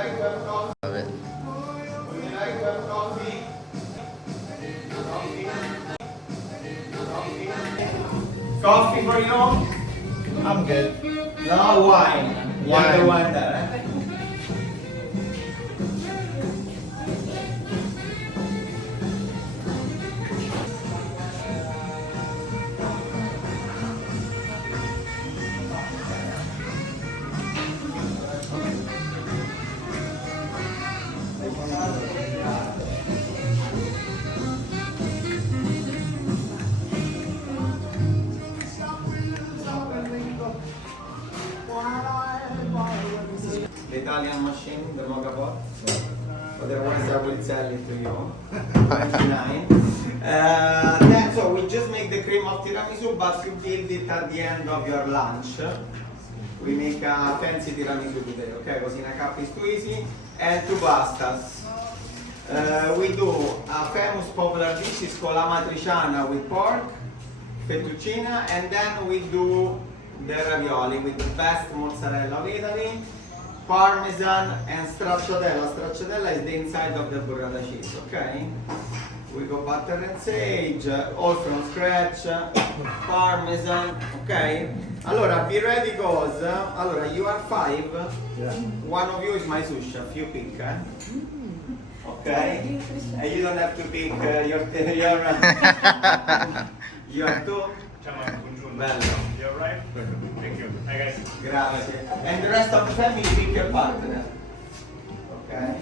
Love it. Coffee for you? I'm good. No wine. You're the one there. The Italian machine, the mocha pot. Otherwise I will sell it to you. 29. Then, so we just make the cream of tiramisu, but you build it at the end of your lunch. We make a fancy tiramisu today, okay? Because in a cup is too easy. And two pastas. We do a famous popular dish, it's called amatriciana with pork, fettuccine, and then we do the ravioli with the best mozzarella of Italy, parmesan and stracciatella. Stracciatella is the inside of the burrata cheese, okay? We go butter and sage, all from scratch, parmesan, okay? Allora, be ready cause, allora, you are 5, Yeah. one of you is my sous chef, you pick, okay? And you don't have to pick your you have to. Bello. You're right? Thank you. Hi guys. Grazie. And the rest of the family pick your partner. Okay?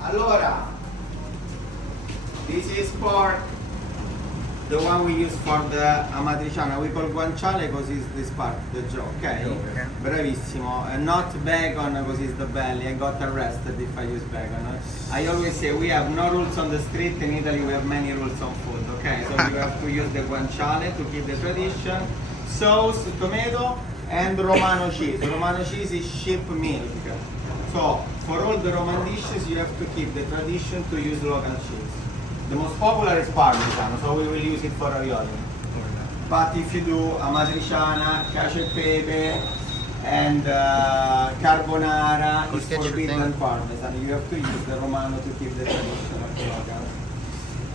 Allora, this is pork, the one we use for the amatriciana. We call guanciale because it's this part, the jaw, okay? Okay. Bravissimo. And not bacon because it's the belly. I got arrested if I use bacon. I always say we have no rules on the street. In Italy we have many rules on food, okay? So you have to use the guanciale to keep the tradition. Sauce, tomato, and Romano cheese. Romano cheese is sheep milk. So for all the Roman dishes you have to keep the tradition to use local cheese. The most popular is Parmesan, so we will use it for ravioli. But if you do amatriciana, cacio e pepe, and carbonara, it's Get your forbidden thing. Parmesan. You have to use the Romano to keep the tradition of the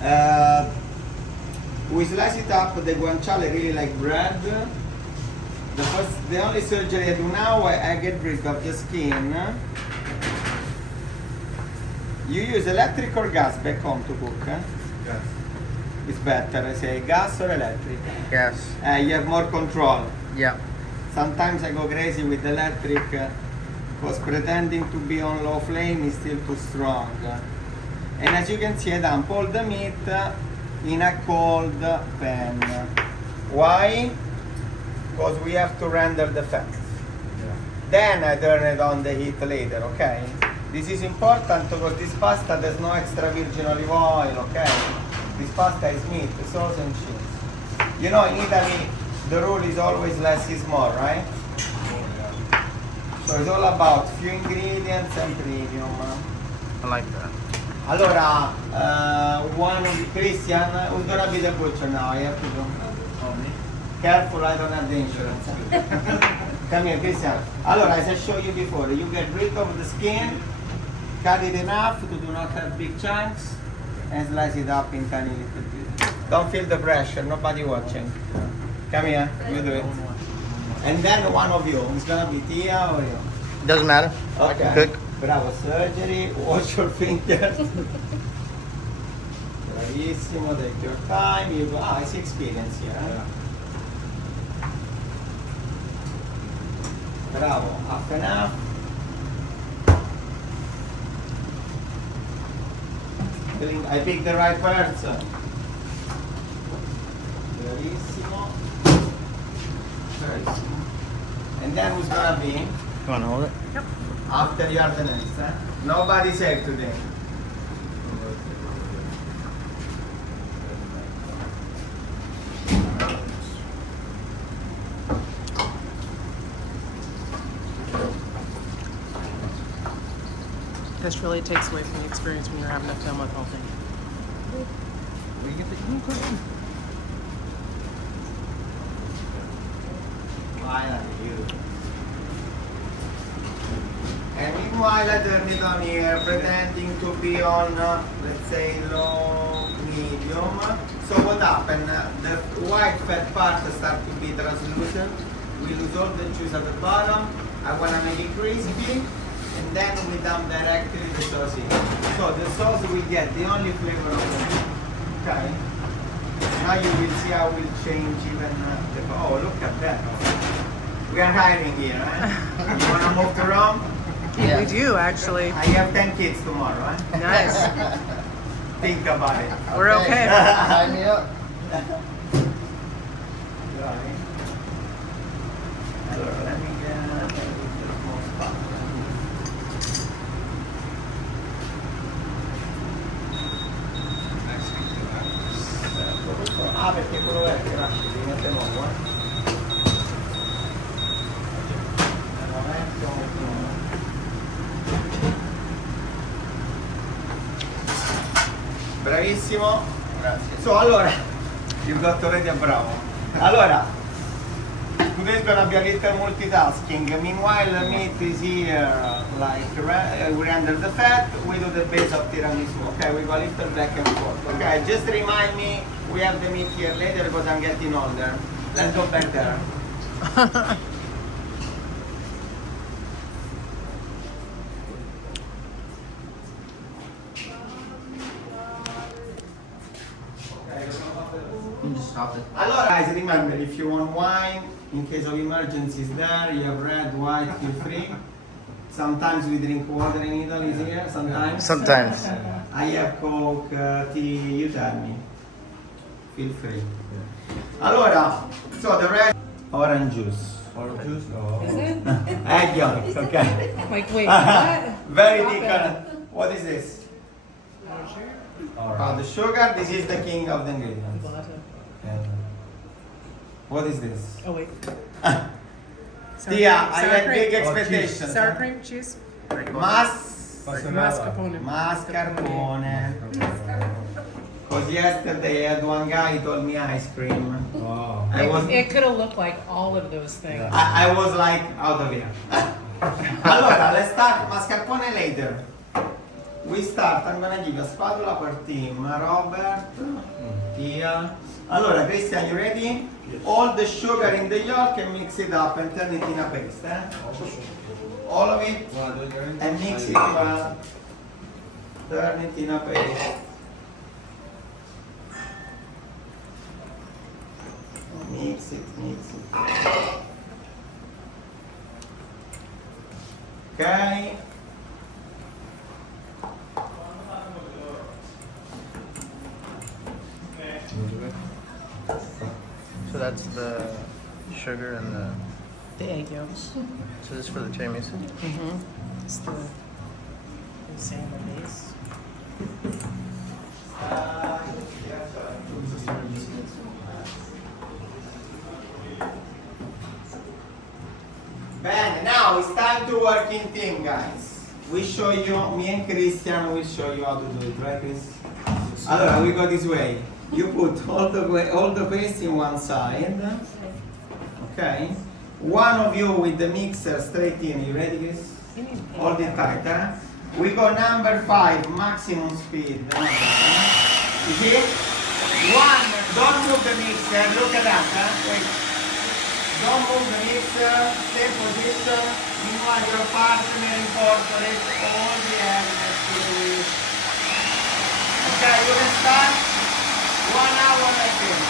local. We slice it up, the guanciale really like bread. The only surgery I do now, I get rid of the skin. You use electric or gas back home to cook? Yes. It's better, I say gas or electric. Yes. You have more control. Yeah. Sometimes I go crazy with electric because pretending to be on low flame is still too strong. And as you can see, I dump all the meat in a cold pan. Why? Because we have to render the fat. Then I turn it on the heat later, okay? This is important because this pasta there's no extra virgin olive oil, okay? This pasta is meat, sauce and cheese. You know, in Italy, the rule is always less is more, right? So it's all about few ingredients and premium. I like that. Allora, one of Christian, who's gonna be the butcher now? I have to go. Careful, I don't have the insurance. Come here, Christian. Allora, as I showed you before, you get rid of the skin, cut it enough to do not have big chunks, and slice it up in tiny little pieces. Don't feel the pressure, nobody watching. Come here, you do it. And then one of you, it's gonna be Tia or you. Doesn't matter. Okay. Cook. Bravo, surgery, wash your fingers. Bravissimo, take your time. You go. I see experience here. Bravo, half enough. I picked the right person. Bravissimo. Bravissimo. And then who's gonna be? You want to hold it? Yep. After you are the next, eh? Nobody safe today. This really takes away from the experience when you're having to film with the whole thing. Finally, beautiful. And meanwhile, I turn it on here, pretending to be on, let's say, low, medium. So what happened? The white fat part starts to be translucent. We lose all the juice at the bottom. I want to make it crispy. And then we dump directly the sauce in. So the sauce will get the only flavor of the meat. Okay? Now you will see how we'll change even the... Oh, look at that. We are hiring here, eh? You want to move to Rome? Yeah, we do actually. I have 10 kids tomorrow, eh? Nice. Think about it. We're okay. Sign me up. Allora, let me get a little more spot. Ah, perché quello è che lasci, devi mettere nuovo, eh? Bravissimo. Grazie. So, allora, you got already a bravo. Allora, today's gonna be a little multitasking. Meanwhile, the meat is here, like we render the fat, we do the base of tiramisu. Okay, we go a little back and forth. Okay, just remind me, we have the meat here later because I'm getting older. Let's go back there. You just stop it. Allora, guys, remember, if you want wine, in case of emergencies there, you have red, white, feel free. Sometimes we drink water in Italy here, sometimes. Sometimes. I have Coke, tea, you tell me. Feel free. Allora, so the red, orange juice. Orange juice? Oh. Is it? Egg yolks, okay. Like, wait, what? Very Stop thick. it. What is this? Sure. The sugar, this is the king of the ingredients. Gelato. What is this? Oh, wait. Tia, I Sour had cream. big expectations. Sour cream, cheese. Mascarpone. Mascarpone. Because yesterday I had one guy told me ice cream. Wow. It could have looked like all of those things. I was like out of here. Allora, let's start mascarpone later. We start, I'm gonna give a spatula per team. Robert, Tia. Allora, Christian, you ready? All the sugar in the yolk and mix it up and turn it in a paste. All of it and mix it well. Turn it in a paste. Mix it, mix it. Okay. So that's the sugar and The egg yolks. so this is for the tiramisu. Mm-hmm. It's the same base. Bene, now it's time to work in team, guys. We show you, me and Christian will show you how to do it, right, Chris? Allora, we go this way. You put all the paste in one side. Okay? One of you with the mixer straight in. You ready, Chris? Hold it tight, eh? We go number 5, maximum speed. You see? One, don't move the mixer. Look at that, Wait. Don't move the mixer. Stay position. Meanwhile, your partner incorporates all the elements to do it. Okay, you can start. 1 hour like this.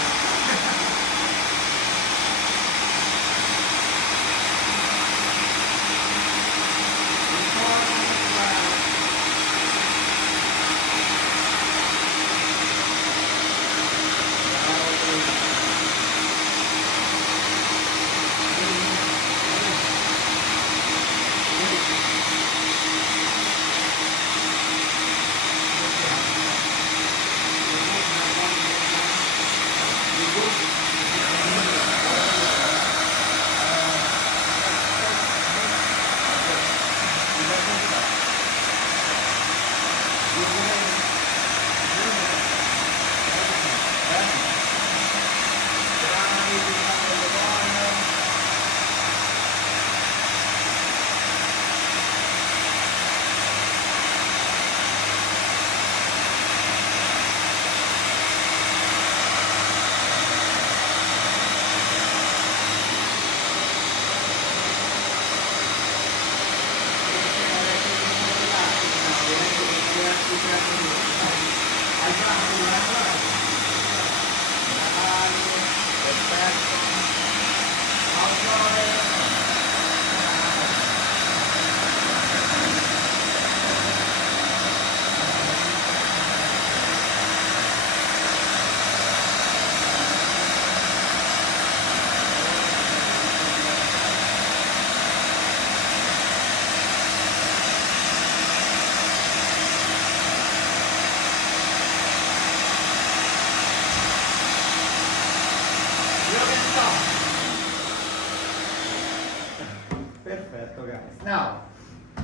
Now,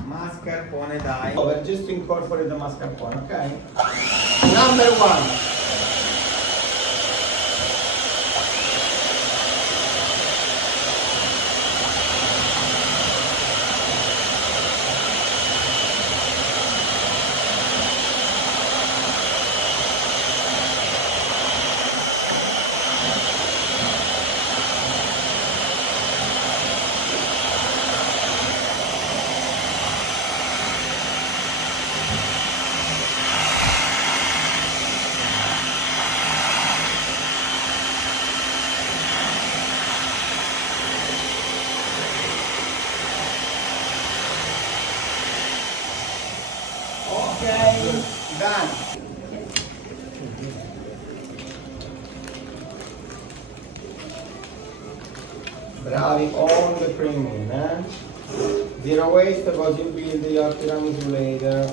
mascarpone dai. Oh, we're just to incorporate the mascarpone, okay? Number 1. Okay, done. Bravi on the cream in, eh? Zero waste because you build your tiramisu later.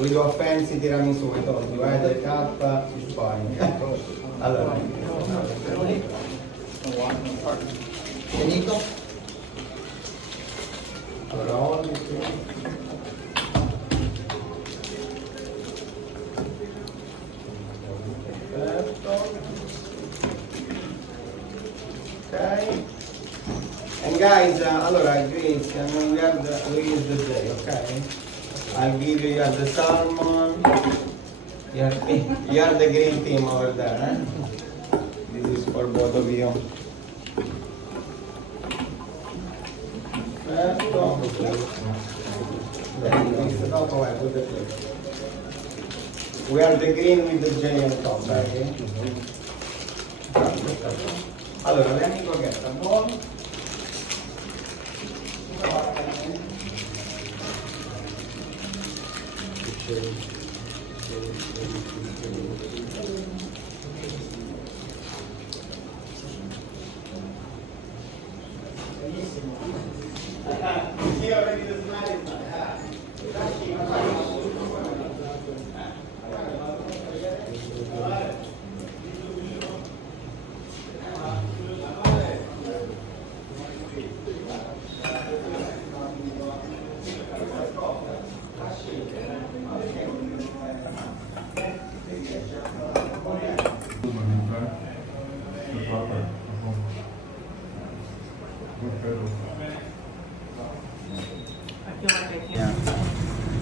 We do a fancy tiramisu, I told you, the cup is fine. Allora. Finito? Allora, on the cream. Okay. And guys, allora Grace, we have we use the day, okay? I'll give you the salmon. You are the green team over there, eh? This is for both of you. Perfetto. We are the green with the J on top, okay? Allora, let me go get the ball. Io already the smile is not.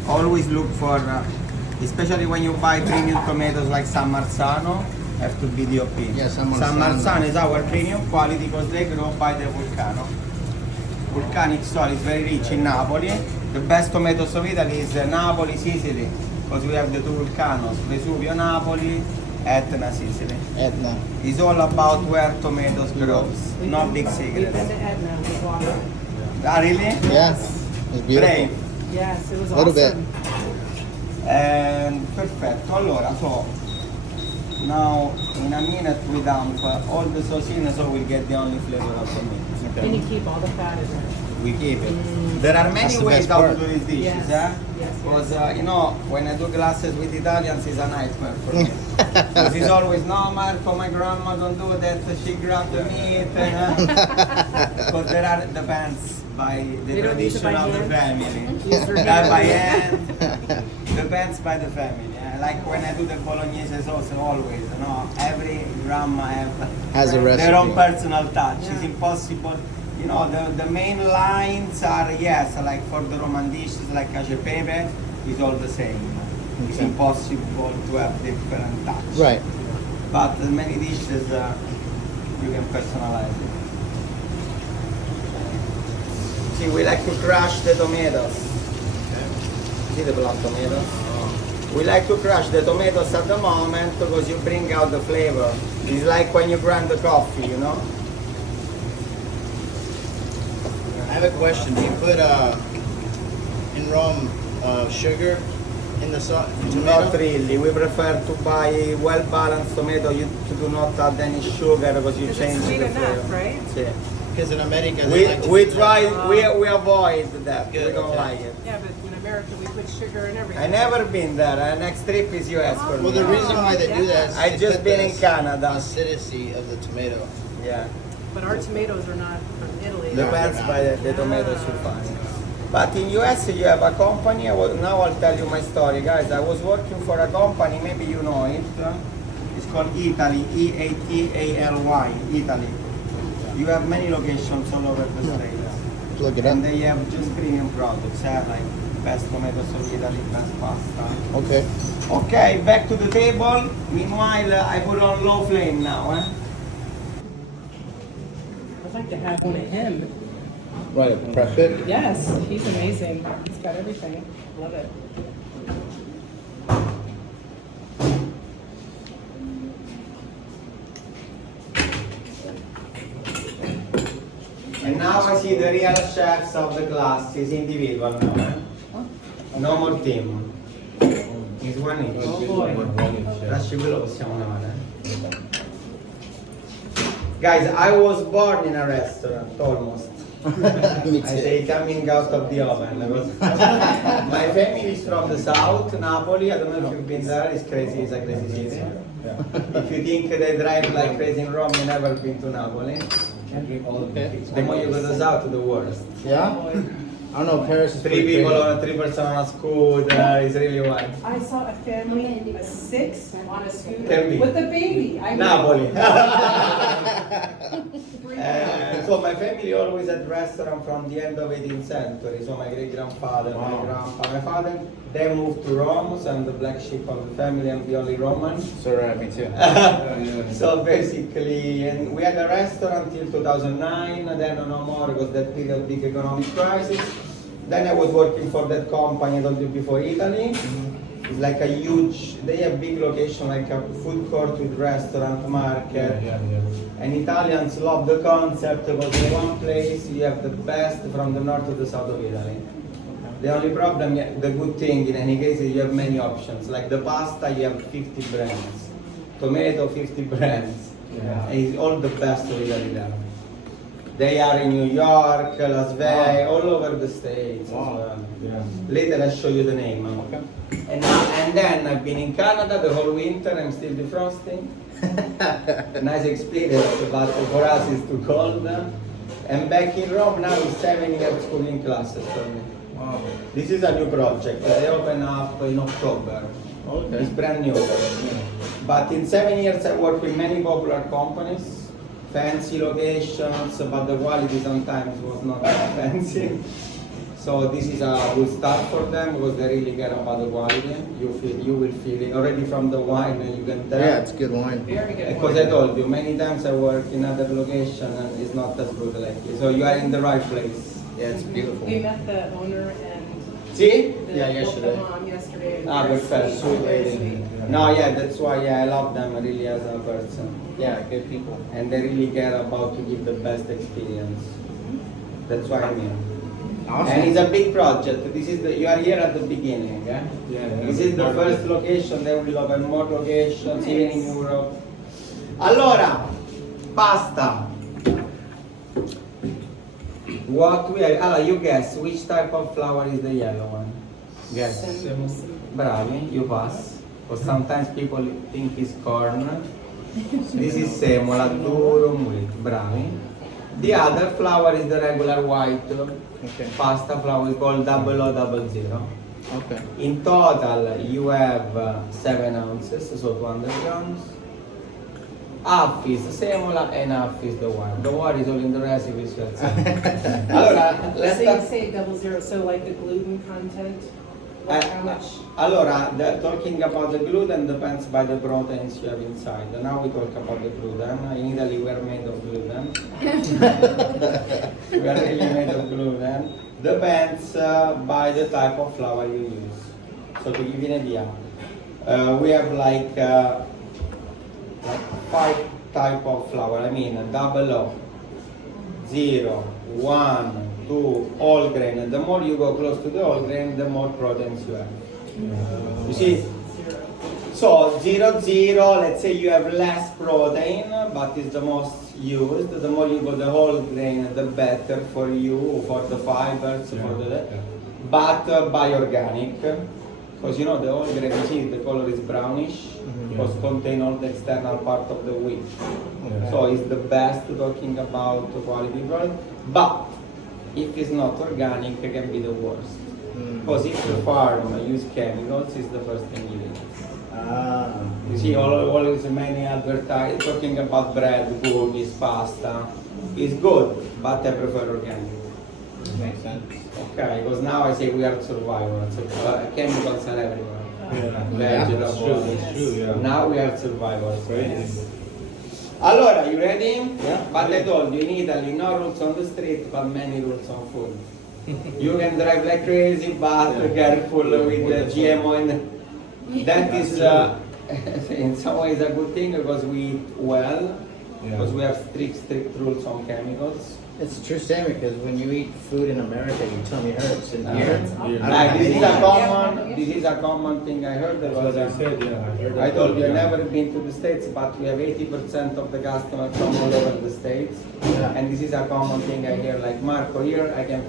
Always look for, especially when you buy premium tomatoes like San Marzano, have to be DOP. Yeah, San San Marzano. Marzano is our premium quality because they grow by the volcano. Volcanic soil is very rich in Napoli. The best tomatoes of Italy is Napoli, Sicily, because we have the two volcanoes, Vesuvio, Napoli, Etna, Sicily. Etna. It's all about where tomatoes grow, no big We've secrets. been to Edna with water. Ah, really? Yes. It's beautiful. Brave. Yes, it was Little bit. awesome. Perfetto, allora, so now in a minute we dump all the sauce in so we'll get the only flavor of the meat. And you keep all the fat in there. We keep it. There are many That's the ways best how to part. do these dishes, Yes, eh? yes, Because you know, when I do classes with Italians, it's a nightmare for me. Because it's always, no, Marco, my grandma don't do that. She grabbed the meat. Because there are depends by the They don't use it tradition by of the hand? family. Use their That by hand. hand. Depends by the family. Like when I do the bolognese sauce, always, you know, every grandma Has a their own recipe. personal touch. Yeah. It's impossible. You know, the main lines are, yes, like for the Roman dishes, like cacio e pepe, it's all the same. It's Okay. impossible to have different touch. Right. But many dishes, you can personalize it. See, we like to crush the tomatoes. See the black tomatoes? We like to crush the tomatoes at the moment because you bring out the flavor. It's like when you grind the coffee, you know? I have a question. Do you put in Rome sugar in the tomato? Not really. We prefer to buy well-balanced tomato. You do not add any sugar because you Because change it's sweet the enough, flavor. right? See. Because in America they like to We put try, that. we avoid that. Good, We don't okay. like it. Yeah, but in America we put sugar in everything. I never been there. Next trip is US for Well, me. the reason why they do that is I to just cut been the in Canada. acidity of the tomato. Yeah. But our tomatoes are not from Italy. Depends by the tomatoes you find. But in US you have a company. Now I'll tell you my story, guys. I was working for a company, maybe you know it. It's called Italy, E-A-T-A-L-Y, Italy. You have many locations all over the States. Look it And up. they have just premium products, like best tomatoes of Italy, best pasta. Okay. Okay, back to the table. Meanwhile, I put on low flame now. I'd like to have one of him. Right, prep it. Yes, he's amazing. He's got everything. Love it. And now I see the real chefs of the class is individual now. No more team. It's one each. Oh boy. Lasci quello possiamo andare. Guys, I was born in a restaurant, almost. Me I say coming out of the oven. My family is from the south, Napoli. I don't know if you've been there. It's crazy. It's a crazy city. If you think they drive like crazy in Rome, you never been to Napoli. Okay. The more you go to the south, the worst. Yeah? I don't know, Paris is Three pretty people crazy. on 3 person on a scooter is really wild. I saw a family of 6 on a Can scooter be. with a baby. I mean, Napoli. freaking So my family always had restaurant from the end of 18th century. So my great grandfather, my grandpa, my father, they moved to Rome, so I'm the black sheep of the family, I'm the only Roman. So right, me too. So basically, and we had a restaurant till 2009, then no more because that period big economic crisis. Then I was working for that company I told you before, Italy. It's like a huge, they have big location like a food court with restaurant, market. And Italians love the concept because in one place you have the best from the north to the south of Italy. The only problem, the good thing in any case is you have many options. Like the pasta, you have 50 brands. Tomato, 50 brands. And it's all the best of Italy there. They are in New York, Las Vegas, all over the States as well. Later I'll show you the name. Okay. And then I've been in Canada the whole winter, I'm still defrosting. Nice experience, but for us it's too cold. And back in Rome now it's 7 years cooking classes for me. Wow. This is a new project. They open up in October. Okay. It's brand new. But in 7 years I work with many popular companies, fancy locations, but the quality sometimes was not that fancy. So this is a good start for them because they really care about the quality. You will feel it already from the wine, and you can tell. Yeah, it's good wine. very good. Because I told you many times I work in other location and it's not as good like it. So you are in the right place. Yeah, it's beautiful. We met the owner and See? the, Yeah, the yesterday. mom yesterday. Ah, They're perfect. so very sweet. No, yeah, that's why I love them really as a person. Yeah, good people. And they really care about to give the best experience. That's why I'm here. Awesome. And it's a big project. This is you are here at the beginning. Eh? This is the first location. They will open more locations even in Europe. Allora, pasta. What we have? Allora, you guess which type of flour is the yellow one? Guess. Bravi, you pass. Because sometimes people think it's corn. This is semola, durum wheat. Bravi. The other flour is the regular white pasta flour called 0000. Okay. In total, you have 7 ounces, so 200 grams. Half is semola and half is the white. The white is all in the recipe. So allora, let's So you start. say 00, so like the gluten content, like how much? Allora, talking about the gluten depends by the proteins you have inside. Now we talk about the gluten. In Italy we are made of gluten. We are really made of gluten. Depends by the type of flour you use. So to give you an idea, we have like 5 type of flour. I mean 00, 0, 1, 2, all grain. And the more you go close to the all grain, the more proteins you have. You see? So 0, 0, let's say you have less protein, but it's the most used. The more you go the whole grain, the better for you, for the fibers, for the. But buy organic, because you know the whole grain, you see the color is brownish, because contain all the external part of the wheat. So it's the best talking about quality product. But if it's not organic, it can be the worst. Mm. Because if the farm use chemicals, it's the first thing you eat. Ah. You see, always many advertise talking about bread, cookies, pasta. It's good, but I prefer organic. Makes sense. Okay, because now I say we are survivors. Chemicals are everywhere. Yeah, Vegetables. that's true, yeah. Now we are survivors. Crazy. Allora, you ready? Yeah. But I told you, in Italy, no rules on the street, but many rules on food. You can drive like crazy, but careful with the GMO. And that is, in some ways, a good thing because we eat well, because we have strict rules on chemicals. It's a true statement because when you eat food in America, your tummy hurts. And here, This is a common thing I heard because I told you I've never been to the States, but we have 80% of the customers from all over the States. Yeah. And this is a common thing I hear, like Marco, here I can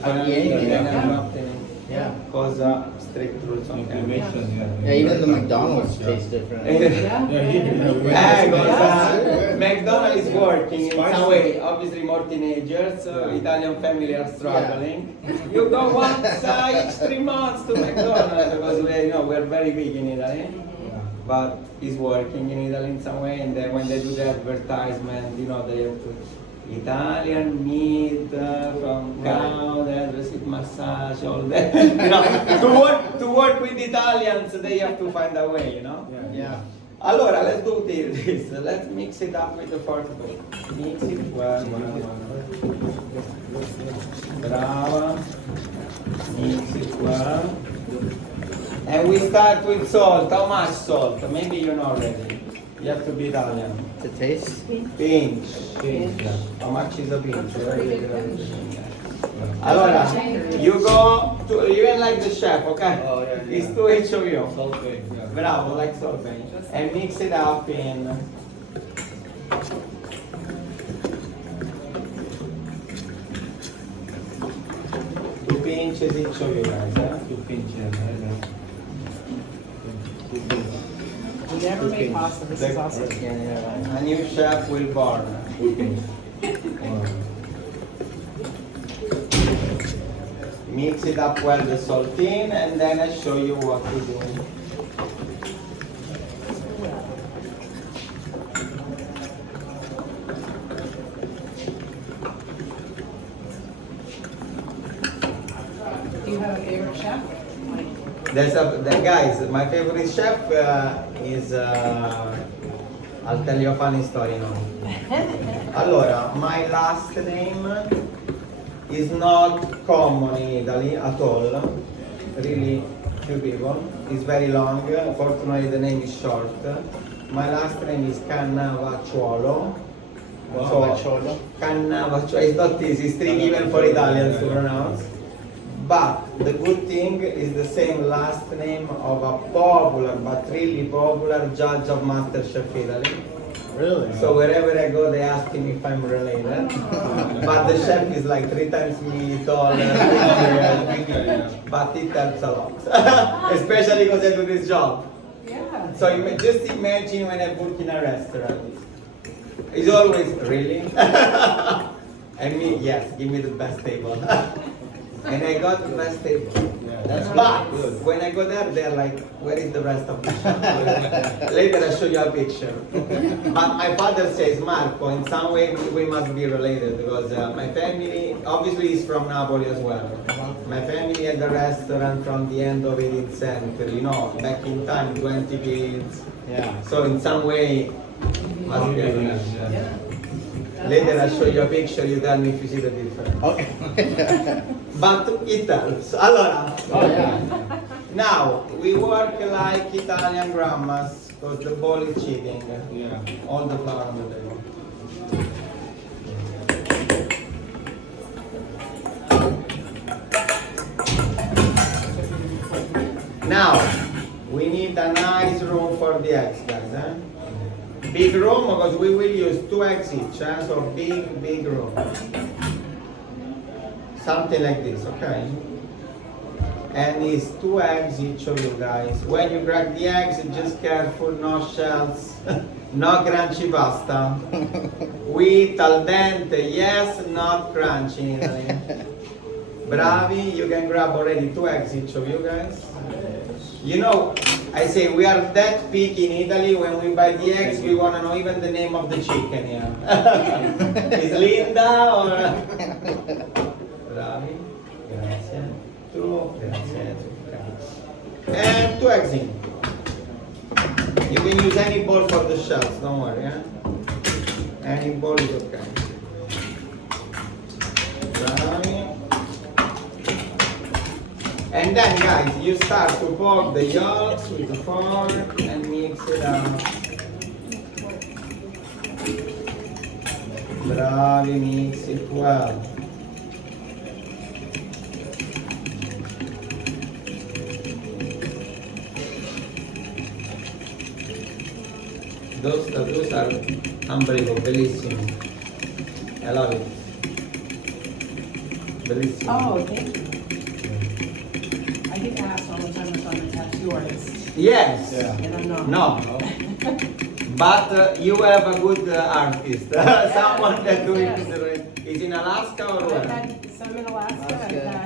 finally yeah. nothing. Yeah. Because strict rules on chemicals. Yeah, even the McDonald's tastes different. McDonald's is working in some way. Obviously, more teenagers, Italian family are struggling. You go once each 3 months to McDonald's because we're very big in Italy. But it's working in Italy in some way, and then when they do the advertisement, they have to Italian meat from cow, that receive massage, all that. To work with Italians, they have to find a way, Yeah. Allora, let's do this. Let's mix it up with the fork. Mix it well. Brava. Mix it well. And we start with salt. How much salt? Maybe you know already. You have to be Italian. To taste? Pinch. How much is a pinch? Allora, you go to, you can like the chef, okay? Oh, yeah, yeah. It's to each of you. Bravo, like sorbet. And mix it up in. Two pinches each of you guys, eh? We never made pasta. This is awesome. A new chef will born. Mix it up well, the salt in, and then I show you what to do. Do you have a favorite chef? Guys, my favorite chef is. I'll tell you a funny story now. Allora, my last name is not common in Italy at all. Really few people. It's very long. Fortunately, the name is short. My last name is Cannavacciuolo. Cannavacciuolo. Cannavacciuolo. It's not easy. It's tricky even for Italians to pronounce. But the good thing is the same last name of a popular, but really popular judge of MasterChef Italy. Really? So wherever I go, they ask him if I'm related. But the chef is like 3 times me taller. But it helps a lot, especially because I do this job. Yeah. So just imagine when I work in a restaurant. It's always really. And me, yes, give me the best table. And I got the best table. But when I go there, they're like, where is the rest of the chef? Later I'll show you a picture. But my father says, Marco, in some way we must be related because my family, obviously is from Napoli as well. My family had a restaurant from the end of 18th century, back in time, 20 kids. Yeah. So in some way, must be a relation. Later I'll show you a picture, you tell me if you see the difference. Okay. But it helps. Allora, Oh, yeah. now we work like Italian grandmas because the bowl is cheating. Yeah. All the flour on the table. Now, we need a nice room for the eggs, guys. Big room because we will use 2 eggs each, so big room. Something like this, okay? And it's 2 eggs each of you guys. When you crack the eggs, just careful, no shells. No crunchy pasta. Wheat al dente, yes, not crunchy in Italy. Bravi, you can grab already 2 eggs each of you guys. You know, I say we are that picky in Italy. When we buy the eggs, we want to know even the name of the chicken here. Is Linda or... Bravi, grazie. 2, grazie. And 2 eggs in. You can use any bowl for the shells, don't worry. Any bowl is okay. Bravi. And then guys, you start to poke the yolks with the fork and mix it up. Bravi, mix it well. Those tattoos are unbelievable, bellissimo. I love it. Bellissimo. Oh, thank you. I get asked all the time if I'm a tattoo artist, Yes. Yeah. and I'm not. No. But you have a good artist. Someone that is in Alaska or I've where? had some in Alaska, That's good. I've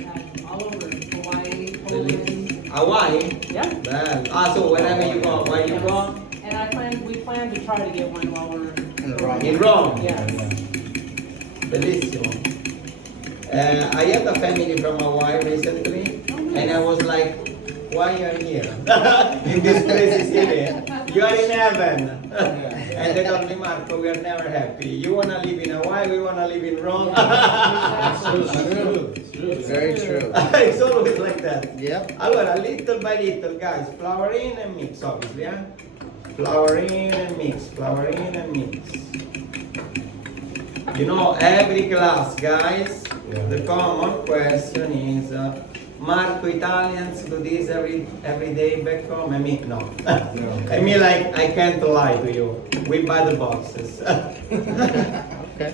had all over, Hawaii, Poland. Hawaii? Yeah, So wherever you go, where you go? and we plan to try to get one while we're In Rome. In Rome. Yes. Bellissimo. I had a family from Hawaii recently, and I was like, why are you here? In this crazy city. You are in heaven. And they told me, Marco, we are never happy. You want to live in Hawaii, we want to live in Rome. Very true. It's always like that. Yep. Allora, little by little, guys, flour in and mix, obviously, Flour in and mix, flour in and mix. You know, every class, guys, the common question is, Marco, Italians do this every day back home? I mean, no. I mean, like, I can't lie to you. We buy the boxes. Okay.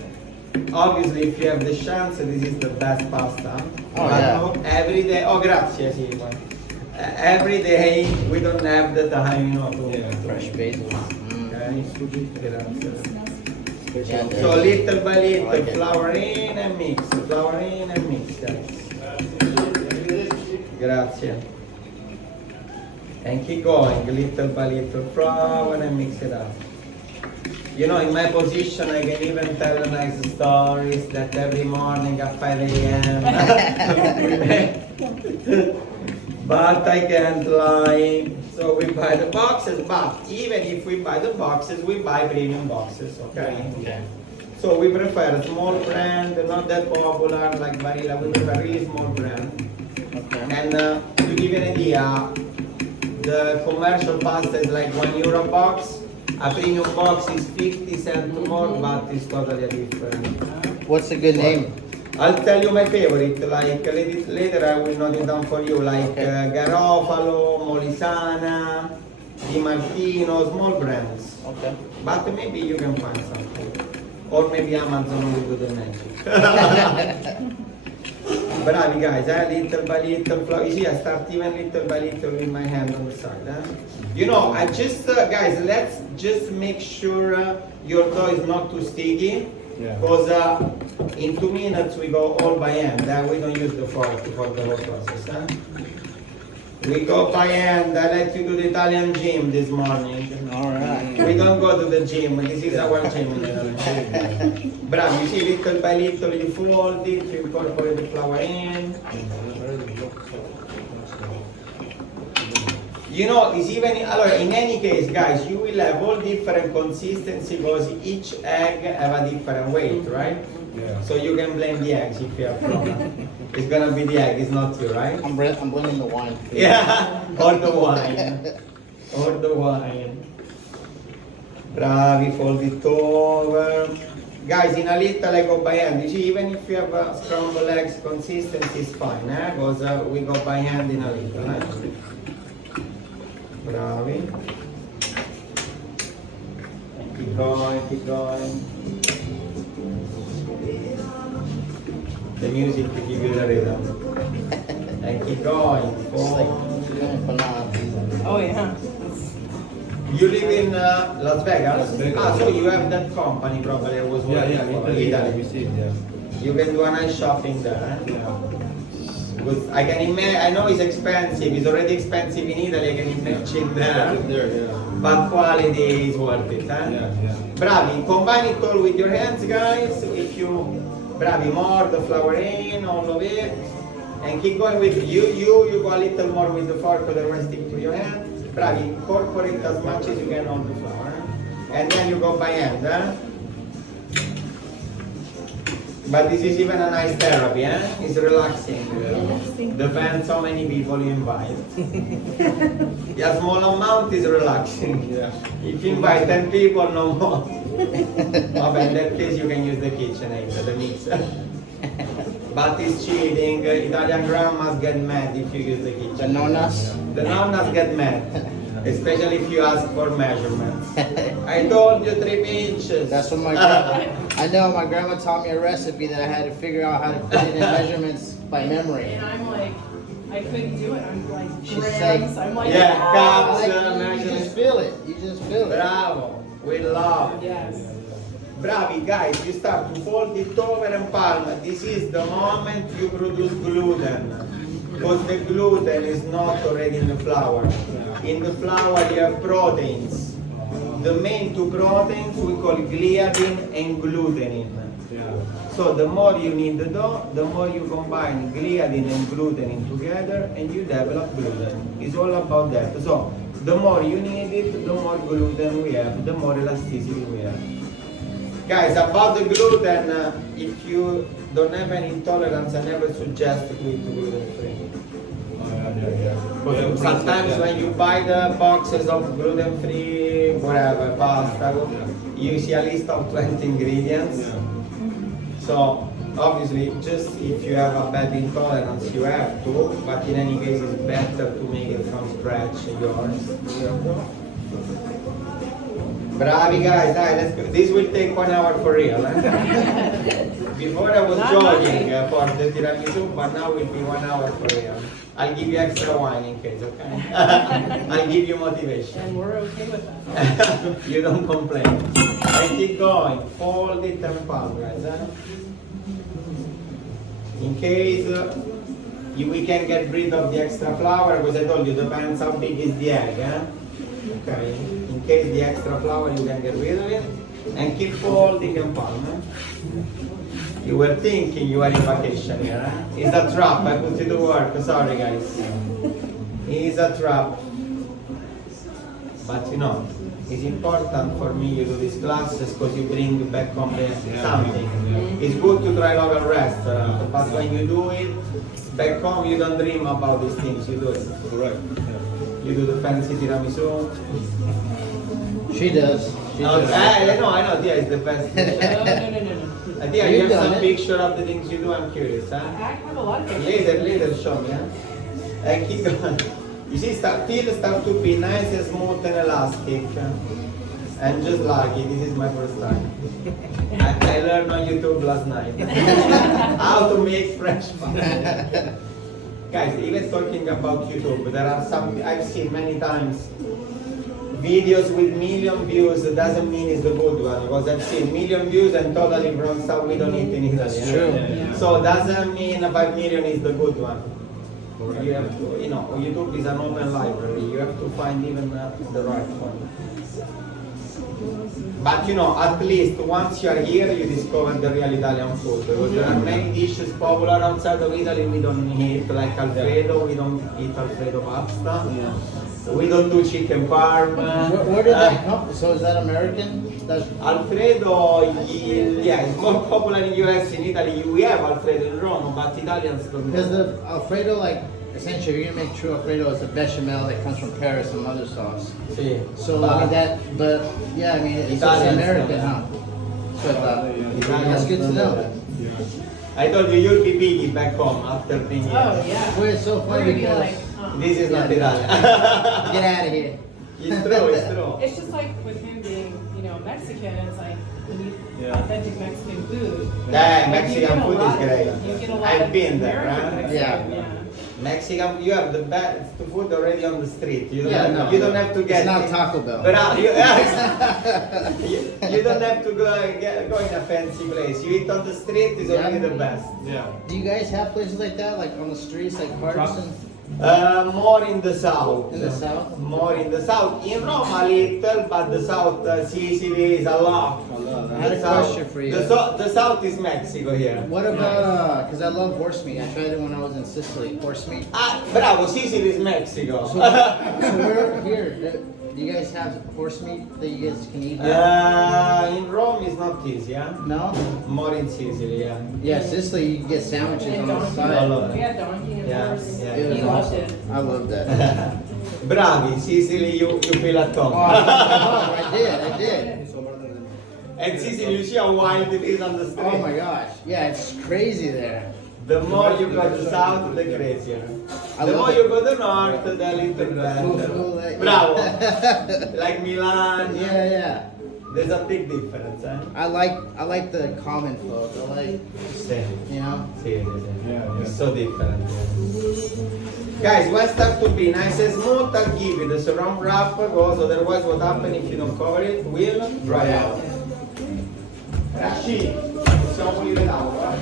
Obviously, if you have the chance, this is the best pasta. Oh, But yeah. not every day. Oh, grazie, Simon. Every day we don't have the time, to Fresh basil. Okay. Grazie. Yeah, So little by little, flour in and mix, flour in and mix, guys. Grazie. And keep going, little by little, flour and mix it up. You know, in my position, I can even tell nice stories that every morning at 5 a.m. But I can't lie. So we buy the boxes, but even if we buy the boxes, we buy premium boxes, okay? Okay. So we prefer a small brand, not that popular like Barilla, we prefer really small brand. Okay. And to give you an idea, the commercial pasta is like €1 box. A premium box is 50 cents more, but it's totally different. What's a good name? I'll tell you my favorite, like later I will note it down for you, like Garofalo, Molisana, Di Martino, small brands. Okay. But maybe you can find something. Or maybe Amazon will do the magic. Bravi guys, little by little flour. You see, I start even little by little with my hand on the side. You know, I just, guys, let's just make sure your dough is not too sticky. Yeah. Because in 2 minutes we go all by hand. We don't use the fork for the whole process. We go by hand. I let you do the Italian gym this morning. All right. We don't go to the gym. This is our gym. Bravo, you see, little by little you fold it, you incorporate the flour in. You know, it's even, in any case, guys, you will have all different consistency because each egg have a different weight, right? Yeah. So you can blame the eggs if you have problem. It's gonna be the egg, it's not you, right? I'm blending the wine. Yeah, or the wine. Or the wine. Bravi, fold it over. Guys, in a little I go by hand. You see, even if you have scrambled eggs, consistency is fine, because we go by hand in a little. Bravi. Keep going, keep going. The music to give you the rhythm. And keep going. It's like Fold. doing empanadas. Oh, yeah. You live in Las Vegas? Ah, so you have that company probably I was working for. Italy. You can do a nice shopping there. Because I can imagine, I know it's expensive, it's already expensive in Italy, I can imagine there. But quality is worth it. Bravi, combine it all with your hands, guys. If you, bravi, more the flour in, all of it. And keep going with you go a little more with the fork, the rest stick to your hand. Bravi, incorporate as much as you can on the flour. And then you go by hand. But this is even a nice therapy, It's relaxing. Depends how many people you invite. A small amount is relaxing. If you invite 10 people, no more. Oh, but in that case, you can use the kitchen, the mixer. But it's cheating. Italian grandmas get mad if you use the kitchen. The nonnas? The nonnas get mad. Especially if you ask for measurements. I told you 3 inches. That's what my grandma, I know my grandma taught me a recipe that I had to figure out how to put it in measurements by memory. And I'm like, I couldn't do it. I'm like, She's grams. like, I'm like, yeah, ah. cups, You just feel it. You just feel it. Bravo, we love. Yes. Bravi guys, you start to fold it over and palm. This is the moment you produce gluten. Because the gluten is not already in the flour. In the flour you have proteins. The main 2 proteins we call gliadin and glutenin. So the more you knead the dough, the more you combine gliadin and glutenin together and you develop gluten. It's all about that. So the more you knead it, the more gluten we have, the more elasticity we have. Guys, about the gluten, if you don't have any intolerance, I never suggest to eat gluten-free. Sometimes when you buy the boxes of gluten-free, whatever, pasta, you see a list of 20 ingredients. So obviously, just if you have a bad intolerance, you have to, but in any case, it's better to make it from scratch, yours. Bravi guys, let's go. This will take 1 hour for real. Before I was jogging for the tiramisu, but now will be 1 hour for real. I'll give you extra wine in case, okay? I'll give you motivation. And we're okay with that. You don't complain. I keep going. Fold it and palm, guys. In case we can get rid of the extra flour, because I told you, depends how big is the egg. Okay. In case the extra flour, you can get rid of it. And keep folding and palm. You were thinking you were in vacation here. It's a trap. I put you to work. Sorry, guys. It's a trap. But you know, it's important for me you do these classes because you bring back home something. It's good to try local restaurant, but when you do it back home, you don't dream about these things. You do it. Correct. You do the fancy tiramisu. She does. She does. I know. Tia is the best. No. Tia, you have some picture of the things you do. I'm curious. I have a lot of pictures. Later, show me. And keep going. You see, till start to be nice and smooth and elastic. And just lucky, this is my first time. I learned on YouTube last night how to make fresh pasta. Guys, even talking about YouTube, there are some, I've seen many times, videos with million views. It doesn't mean it's the good one, because I've seen million views and totally from stuff we don't eat in Italy. It's true. Yeah. So doesn't mean 5 million is the good one. You have to, YouTube is an open library. You have to find even the right one. But at least once you are here, you discover the real Italian food. Because there are many dishes popular outside of Italy we don't eat, like Alfredo. We don't eat Alfredo pasta. Yeah. We don't do chicken parm. Where did that come? So is that American? Alfredo, yeah, it's more popular in US. In Italy, we have Alfredo in Rome, but Italians don't. Because the Alfredo, essentially, if you're gonna make true Alfredo, it's a bechamel that comes from Paris and other sauce. See, So it's just American, huh? So that's good to know. I told you you'll be biggie back home after being here. Oh, yeah. Well, it's so We're funny gonna be because like, This is not Italian. get out of here. It's true, it's true. It's just like with him being, Mexican, it's like we need authentic Mexican food. Yeah, Like, Mexican food is great. You get a lot I've of been there, American right? Mexican, Yeah. Mexican, you have the best food already on the street. You don't, Yeah, have, no, you don't have to get it's not Taco Bell. But you don't have to go in a fancy place. You eat on the street is already the best. Yeah. Do you guys have places like that, like on the streets, like parks and More in the south. in the south? More in the south. In Rome a little, but the south Sicily is a lot. I had a question for you. The south is Mexico here. What about, because I love horse meat. I tried it when I was in Sicily, horse meat. Ah, bravo, Sicily is Mexico. So where, here, do you guys have horse meat that you guys can eat here? In Rome it's not easy, yeah? No? More in Sicily, yeah. Yeah, Sicily, you can get sandwiches And on the donkey. side. We had donkey and Yeah, horse. yeah. It was He loved awesome. it. I love that. Bravi, Sicily you feel at home. Oh, I did. And Sicily you see how wild it is on the street. Oh my gosh. Yeah, it's crazy there. The more you go to the south, the crazier. I The love more it. you go to the north, the little Full, better. like- Bravo. Like Milan. Yeah, yeah. There's a big difference, eh? I like the common folk. I like, Sì. you know. Sì, sì, sì. Yeah, It's so different. Guys, when start to be nice and smooth, I'll give you the surround wrap because otherwise what happens if you don't cover it will dry out. Rashid, possiamo pulire l'auto,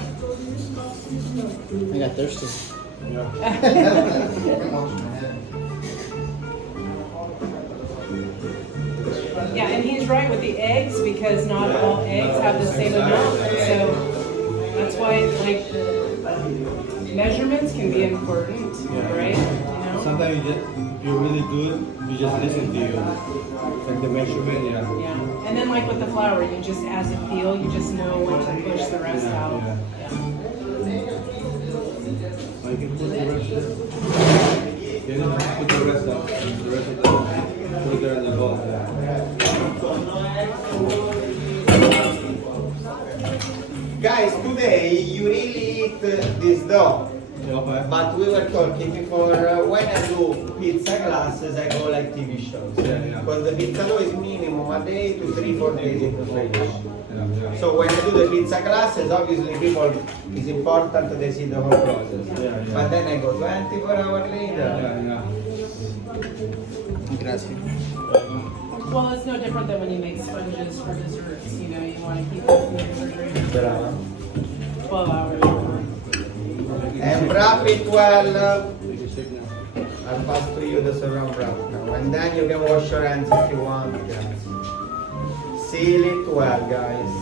I got thirsty. Yeah, and he's right with the eggs because not all eggs have the same amount. So that's why like measurements can be important, right? You know? Sometimes you just, if you're really good, you just listen to you. Like the measurement, yeah. Yeah. And then like with the flour, you just as a feel, you just know when to push the rest out. Yeah. Or you can put the rest there. You don't have to put the rest out. The rest of the put there in the bowl. Guys, today you really eat this dough. Okay. But we were talking before, when I do pizza classes, I go like TV shows. Yeah, yeah. Because the pizza dough is minimum a day to 3-4 days in the fridge. Yeah. So when I do the pizza classes, obviously people, it's important they see the whole process. Yeah. But then I go 24 hours later. Yeah. Gracias. Well, it's no different than when you make sponges for desserts. You know, you want to keep it in the refrigerator Brava. 12 hours. And wrap it well. You can shake now. I'll pass to you the surround wrap now. And then you can wash your hands if you want. Guys. Seal it well, guys.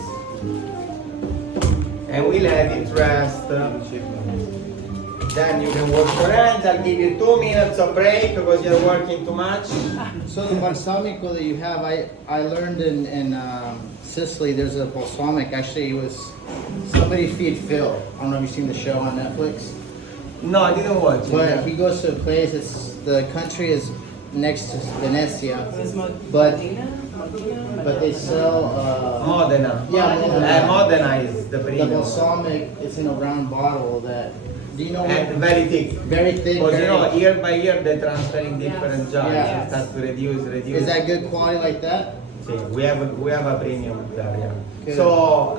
And we'll let it rest. You can shake now. Then you can wash your hands. I'll give you 2 minutes of break because you're working too much. So the balsamico that you have, I learned in Sicily. There's a balsamic. Actually, it was somebody feed Phil. I don't know if you've seen the show on Netflix. No, I didn't watch it. But he goes to a place. The country is next to Venezia, Is But- Modena? but they sell. Modena. Yeah, Modena. Modena is the The primo. balsamic. It's in a round bottle. That do you know? And very thick. Very thick. Because Very, you know, year by year they're transferring different jars. Yeah. It starts to reduce. is that good quality like that? Sì, we have a premium there, yeah. Good. So,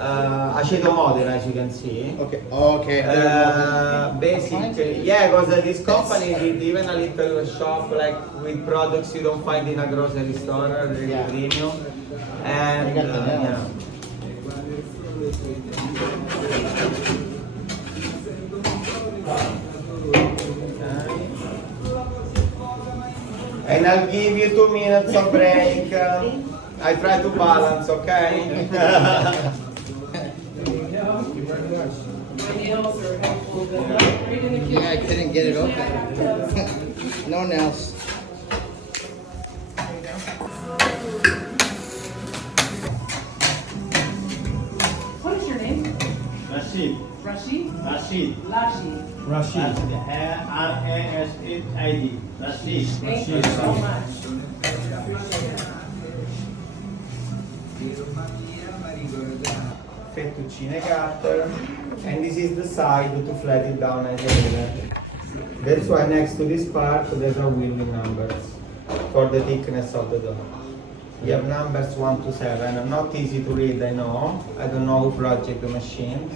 aceto Modena, as you can see. Okay. Okay. Basically, yeah, because this company did even a little shop like with products you don't find in a grocery store, really Yeah. premium. And They got the nails. yeah. And I'll give you 2 minutes of break. I try to balance, okay? My nails are helpful, but right in the kitchen. Yeah, I couldn't get it open. No nails. What is your name? Rashid. Rashid? Rashid. Lashi. Rashid. R-A-S-H-I-D. Rashid. Thank you so much. Fettuccine cutter, and this is the side to flat it down as a layer. That's why next to this part there's a wheel with numbers for the thickness of the dough. We have numbers 1 to 7. Not easy to read, I know. I don't know who project the machine.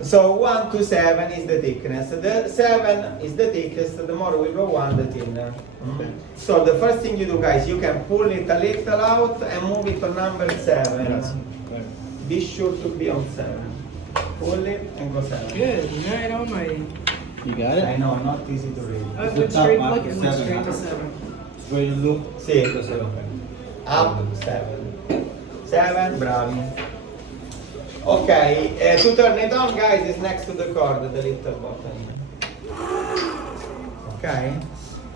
So 1 to 7 is the thickness. The 7 is the thickest, the more we go on, the thinner. Okay. So the first thing you do, guys, you can pull it a little out and move it to number 7. Yes. Be sure to be on 7. Pull it and go 7. Good, right on my, You got I it? know, not easy to read. oh, it the went top straight, mark look, it is went 7. straight to 7. Straight look. Sì. The 7. Up 7. 7, bravi. Okay, to turn it on, guys, is next to the cord, the little button. Okay?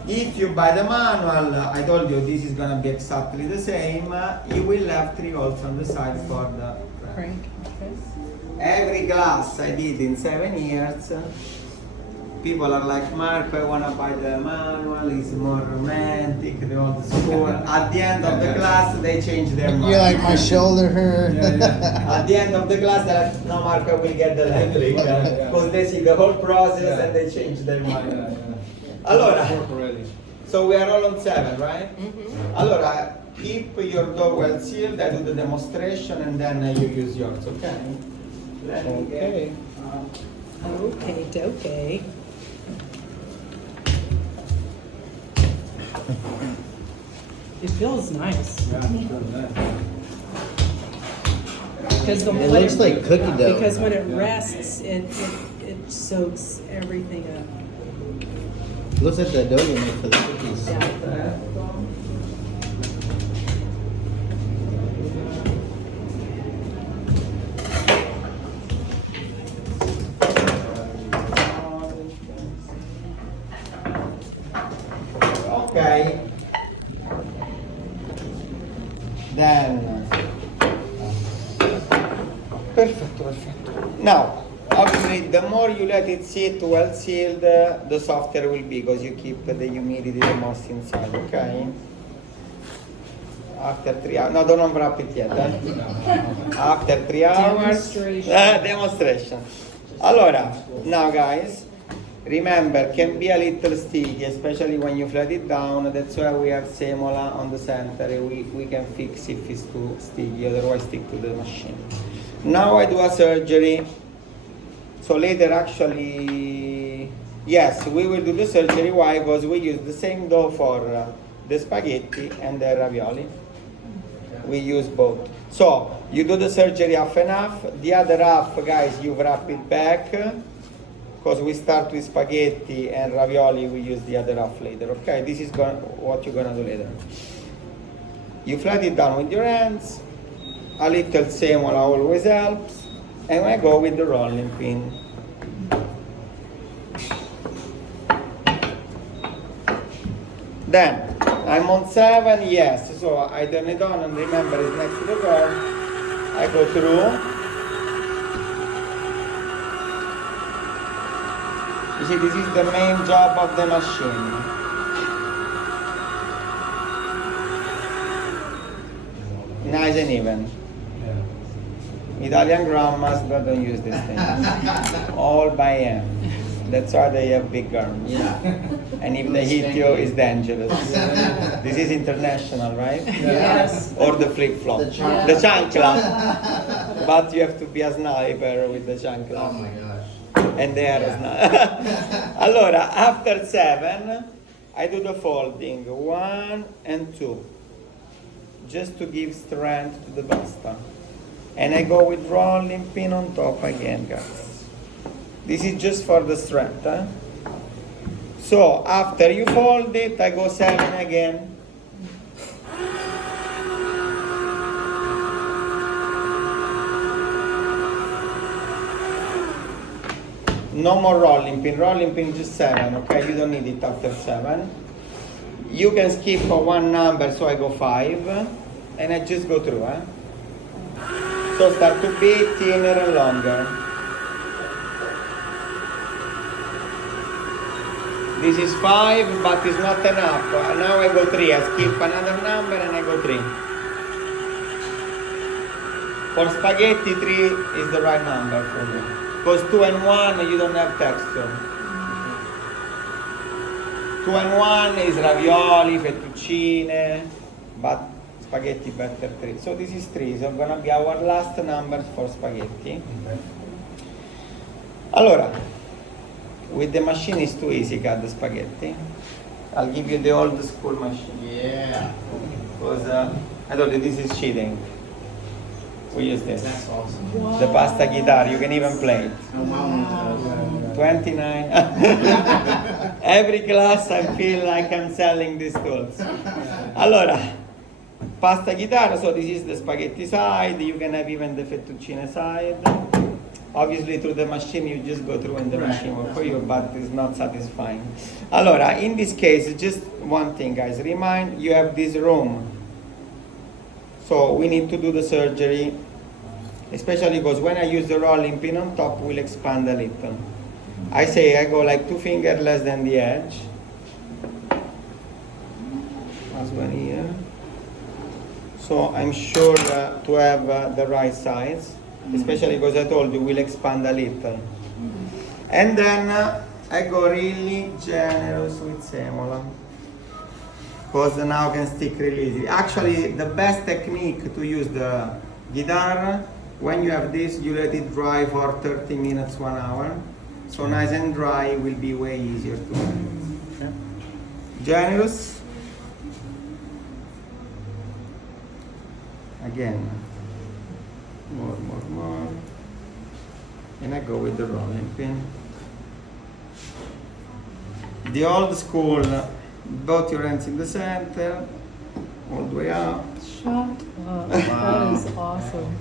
If you buy the manual, I told you this is gonna be exactly the same. You will have 3 holes on the side for the Crank, okay. every glass I did in 7 years. People are like, Marco, I wanna buy the manual, it's more romantic, the old school. At the end of the class, they change their mind. You're like, my shoulder hurt. At the end of the class, they're like, no, Marco, we'll get the electric. Because they see the whole process and they change their mind. Allora, so we are all on 7, right? Allora, keep your door well sealed. I do the demonstration and then you use yours, okay? Okay. Okay, okay. It feels nice. Because It looks like cookie dough. Because when it rests, it soaks everything up. Looks like the dough you make for the cookies. Yeah. Okay. Then perfetto. Now, obviously, the more you let it sit well sealed, the softer it will be because you keep the humidity the most inside. Okay. After 3 hours, no, don't unwrap it yet. After 3 hours, Demonstration. demonstration. Allora, now guys. Remember, can be a little sticky, especially when you flat it down. That's why we have semola on the center. We can fix if it's too sticky, otherwise stick to the machine. Now I do a surgery. So later actually, yes, we will do the surgery. Why? Because we use the same dough for the spaghetti and the ravioli. We use both. So you do the surgery half and half. The other half, guys, you wrap it back. Because we start with spaghetti and ravioli, we use the other half later. Okay, this is what you're gonna do later. You flat it down with your hands. A little semola always helps. And I go with the rolling pin. Then, I'm on 7, yes. So I turn it on and remember it's next to the door. I go through. You see, this is the main job of the machine. Nice and even. Italian grandmas don't use this thing. All by hand. That's why they have big arms. Yeah. And if they hit you, it's dangerous. This is international, right? Yes. Or the flip-flop. The chancla. The chancla. But you have to be a sniper with the chancla. Oh my gosh. And there is not. Allora, after 7, I do the folding 1 and 2, just to give strength to the pasta. And I go with rolling pin on top again, guys. This is just for the strength. So after you fold it, I go 7 again. No more rolling pin just 7, okay? You don't need it after 7. You can skip for one number, so I go 5, and I just go through, So start to be thinner and longer. This is 5, but it's not enough. Now I go 3, I skip another number and I go 3. For spaghetti, 3 is the right number for me. Because 2 and 1, you don't have texture. 2 and 1 is ravioli, fettuccine, but spaghetti better 3. So this is 3, so gonna be our last numbers for spaghetti. Allora, with the machine is too easy, cut the spaghetti. I'll give you the old school machine. Yeah. Because I told you this is cheating. We use this. That's awesome. The pasta guitar, you can even play it. My mom does. 29. Every class I feel like I'm selling these tools. Allora, pasta guitar, so this is the spaghetti side. You can have even the fettuccine side. Obviously through the machine you just go through and the machine will for you, but it's not satisfying. Allora, in this case, just one thing guys, remind you have this room. So we need to do the surgery, especially because when I use the rolling pin on top, will expand a little. I say I go like 2 fingers less than the edge. As one here. So I'm sure to have the right size, especially because I told you we'll expand a little. And then I go really generous with semola, because now I can stick really easily. Actually, the best technique to use the guitar, when you have this, you let it dry for 30 minutes, 1 hour. So nice and dry will be way easier to do. Yeah. Generous. Again. More. And I go with the rolling pin. The old school, both your hands in the center, all the way up. Shut up. That is awesome.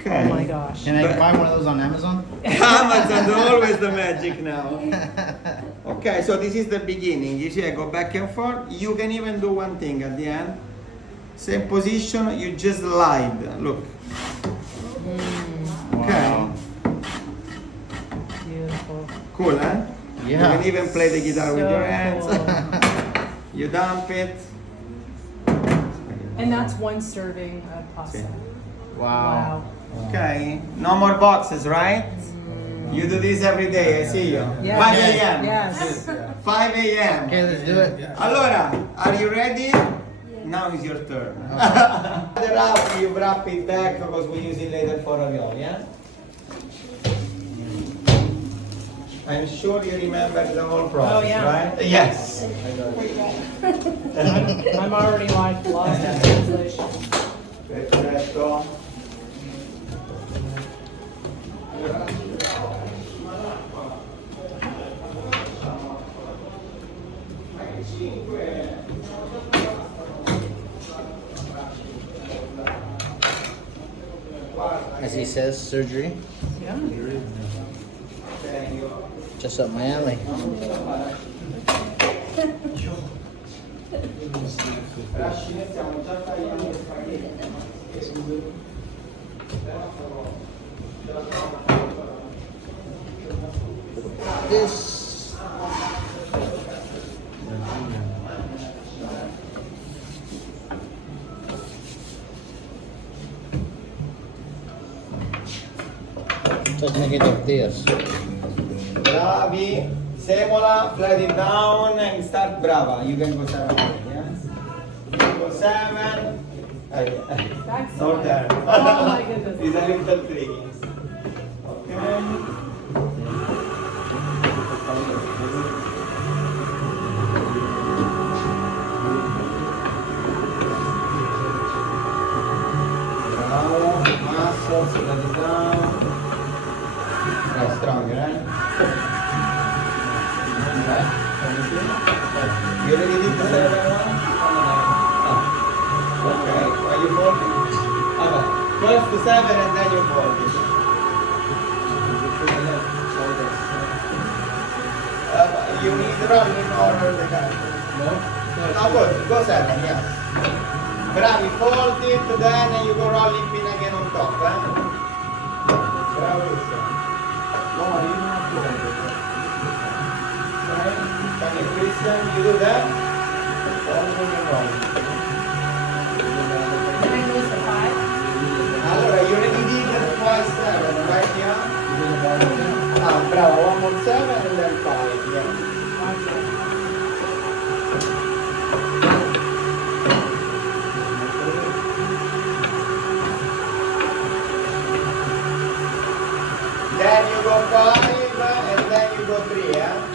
Okay. Oh my gosh. Can I buy one of those on Amazon? Amazon, always the magic now. Okay, so this is the beginning. You see, I go back and forth. You can even do one thing at the end. Same position, you just slide. Look. Okay. Wow. Beautiful. Cool, huh? Yeah. You can even play the guitar with So your hands. cool. You dump it. And that's one serving of pasta. Wow. Okay. No more boxes, right? You do this every day, I see you. Yes. 5 a.m. Yes. 5 a.m. Okay, let's do it. Allora, are you ready? Now is your turn. The wrap, you wrap it back because we use it later for ravioli, yeah? I'm sure you remember the whole process, Oh, yeah. right? Yes. I'm already like lost in translation. Perfetto. As he says, surgery. Yeah. Just up my alley. This. Just make it like this. Bravi. Semola, flat it down and start brava. You can go 7, yeah? Go 7. That's Not there. Oh my goodness. It's a little tricky. Okay. Bravo. Muscles, flat it down. Right, stronger, eh? You ready to do 7 one? Okay, are you folding? Okay, first the 7 and then you fold it. You need running or the guy? No? No, good. Go 7, yes. Bravi, fold it, then you go rolling pin again on top, eh? Bravissimo. No, you don't have to hold it. Can you Christian, you do that? All the way wrong. And then goes to 5. Allora, you already did twice 7, right here? Ah, bravo, one more 7 and then 5, yeah. Then you go 5 and then you go 3, yeah?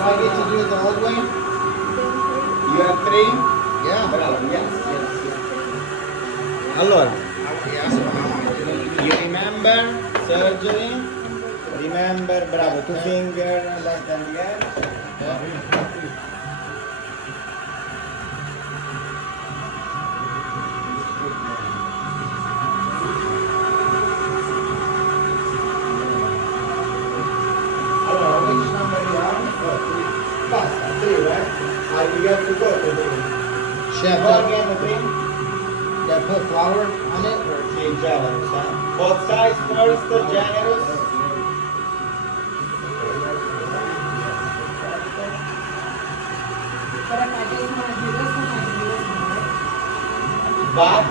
Do I get to do it the old way? You have 3? Yeah. Bravo, yes, yes, yes. Allora, Yeah, that's what I want to do. you remember surgery? Remember, bravo, 2 finger left and the edge. Allora, which number you are? Basta, 3, right? You have to go to 3. Chef, Go again to 3. did I put flour on it? Or? Sì, generous, eh? Both sides first, generous. But if I just want to do this one, I can do this one, right? But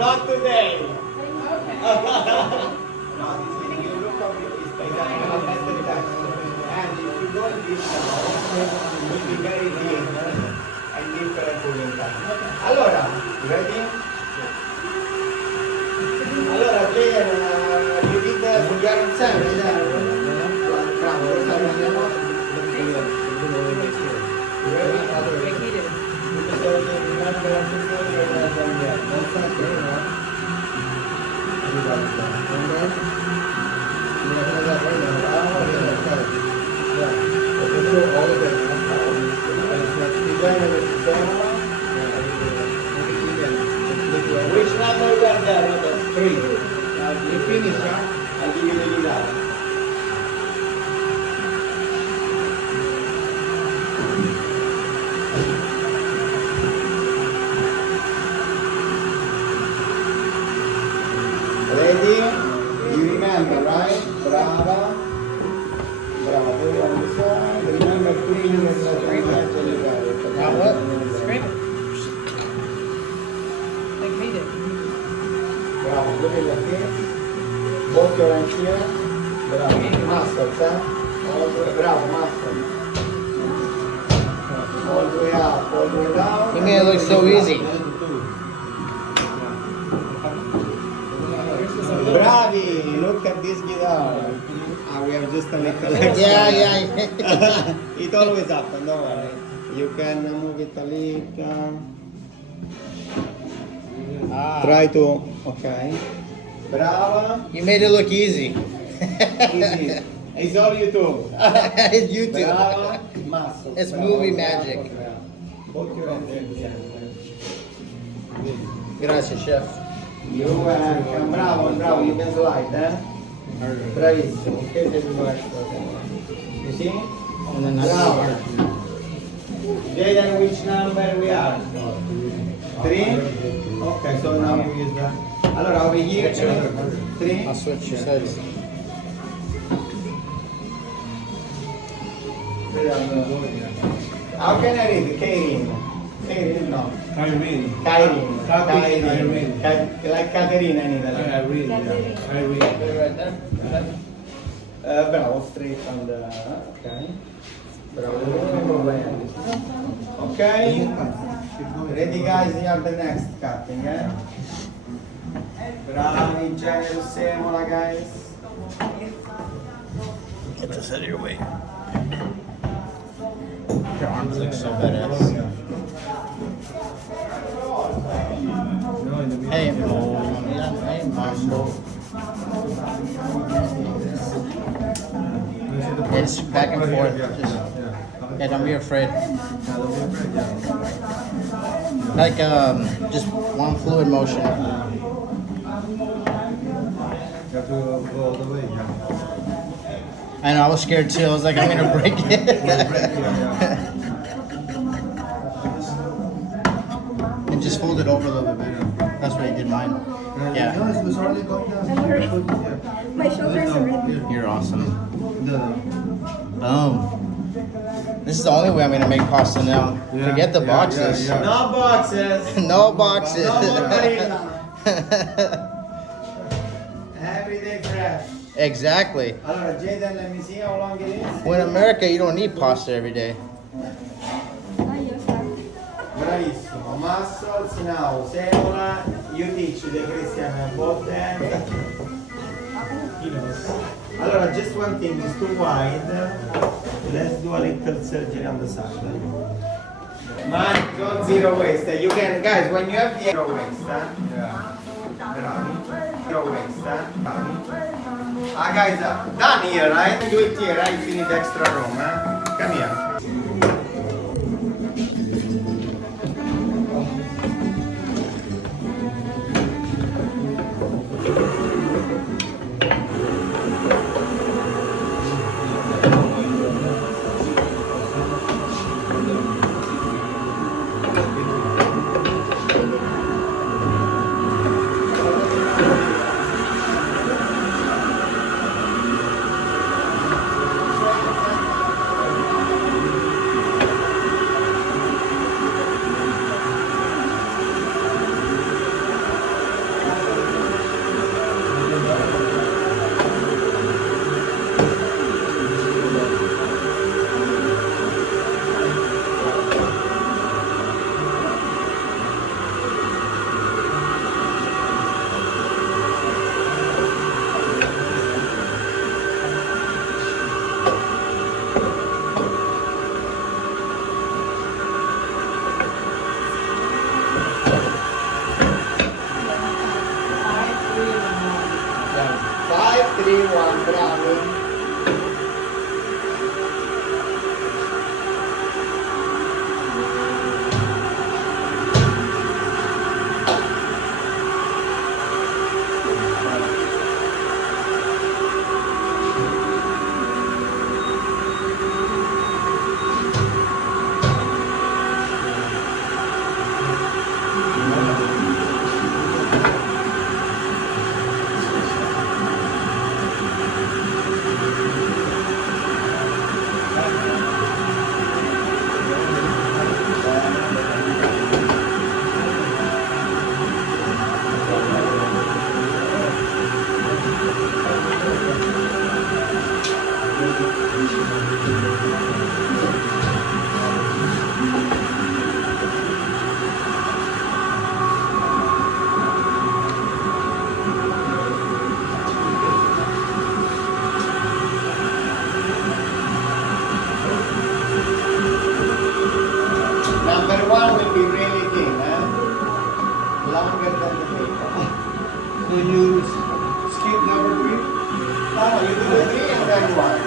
not today. Okay. No, you look at it, it's like that, you have better touch. And if you don't this it will be very thin and different cooling time. Allora, ready? Allora, Jen, you did the Bulgarian sandwich, bravo, lo sai, andiamo? Ready? Like he did. Which number we are there? Robert? 3. You finish, huh? I'll give you the gelato. Ready? You remember, right? Brava. Brava. Put it on the side. Remember cleaning and Now what? Scrape it. Like he did. Bravo. Put it like this. Both your hands here. Bravo. Muscles, eh? All the way. Bravo, muscles. All the way up, all the way down. You made it look so easy. Bravi! Look at this guitar. We have just a little extra. Yeah. It always happens, don't worry. You can move it a little. Try to, okay. Brava. You made it look easy. Easy. It's all you too. It's you too. Brava. Muscle. It's Bravo, movie bravo, magic. bravo. Both your hands in the center. Gracias, chef. You welcome. Bravo, bravo. You can slide, eh? Bravissimo. Che sei più extra. You see? And then Bravo. that's Jaden, which number we are? 3? Okay, so now we use the... Allora, over here, 3. I'll switch your sides. How can I read? Kairin. Kairin, no. Irene. Kairin. Irene. Like Caterina in Italy. Irene. Yeah. Irene. Bravo, straight on the... Okay. Bravo. Okay. Ready guys, you have the next cutting, eh? Bravi, generous semola guys. Get this out of your way. Your arms look so badass. No, in the middle. Hey, Mo. Yeah, hey, Mambo. It's back and forth. Just, yeah, don't be afraid. Like just one fluid motion. You have to go all the way, yeah. I know, I was scared too. I was like, I'm gonna break it. And just fold it over a little bit. That's what I did mine. Yeah. My shoulders are red. You're awesome. Boom. This is the only way I'm gonna make pasta now. Yeah, Forget the yeah, boxes. yeah, yeah. No boxes. No boxes. No more Barilla. Everyday fresh. Exactly. Allora, Jaden, let me see how long it is. Well, in America, you don't need pasta every day. Bravissimo. Muscles now. Semola, you teach the Christian both them. He knows. Allora, just one thing is too wide. Let's do a little surgery on the side. Man, don't zero waste. You can, guys, when you have the zero waste, Yeah. bravi. Zero waste, bravi. Ah, guys, done here, right? Do it here, right? You need extra room, Come here. Five, three, one, bravo. Number one will be really thin, longer than the paper. So you skip number 3? No, you do the three and then one.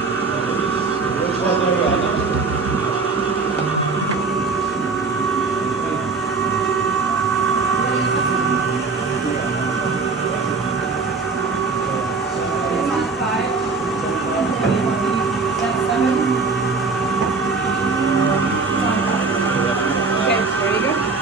Which one are you on? Okay, there you go.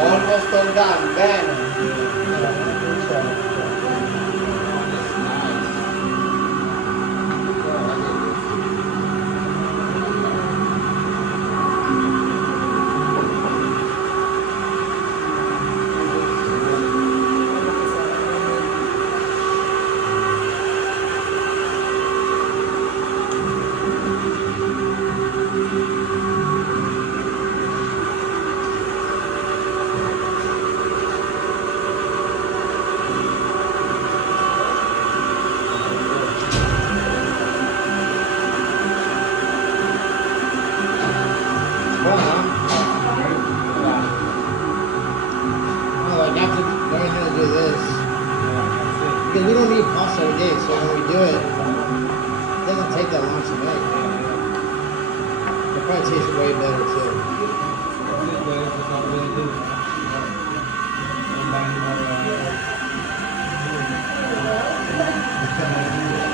Almost all done, bene. So when we do it, it doesn't take that long to make. It probably tastes way better too.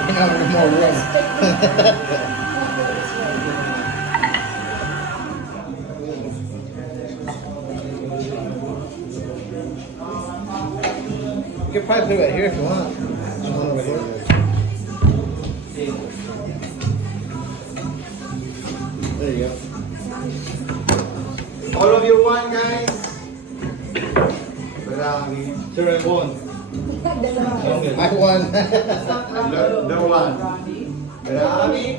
You know, there's more room. You could probably put it here if you want. There you go. All of you won, guys? Bravi. Sir, I won. I won. The one. Bravi.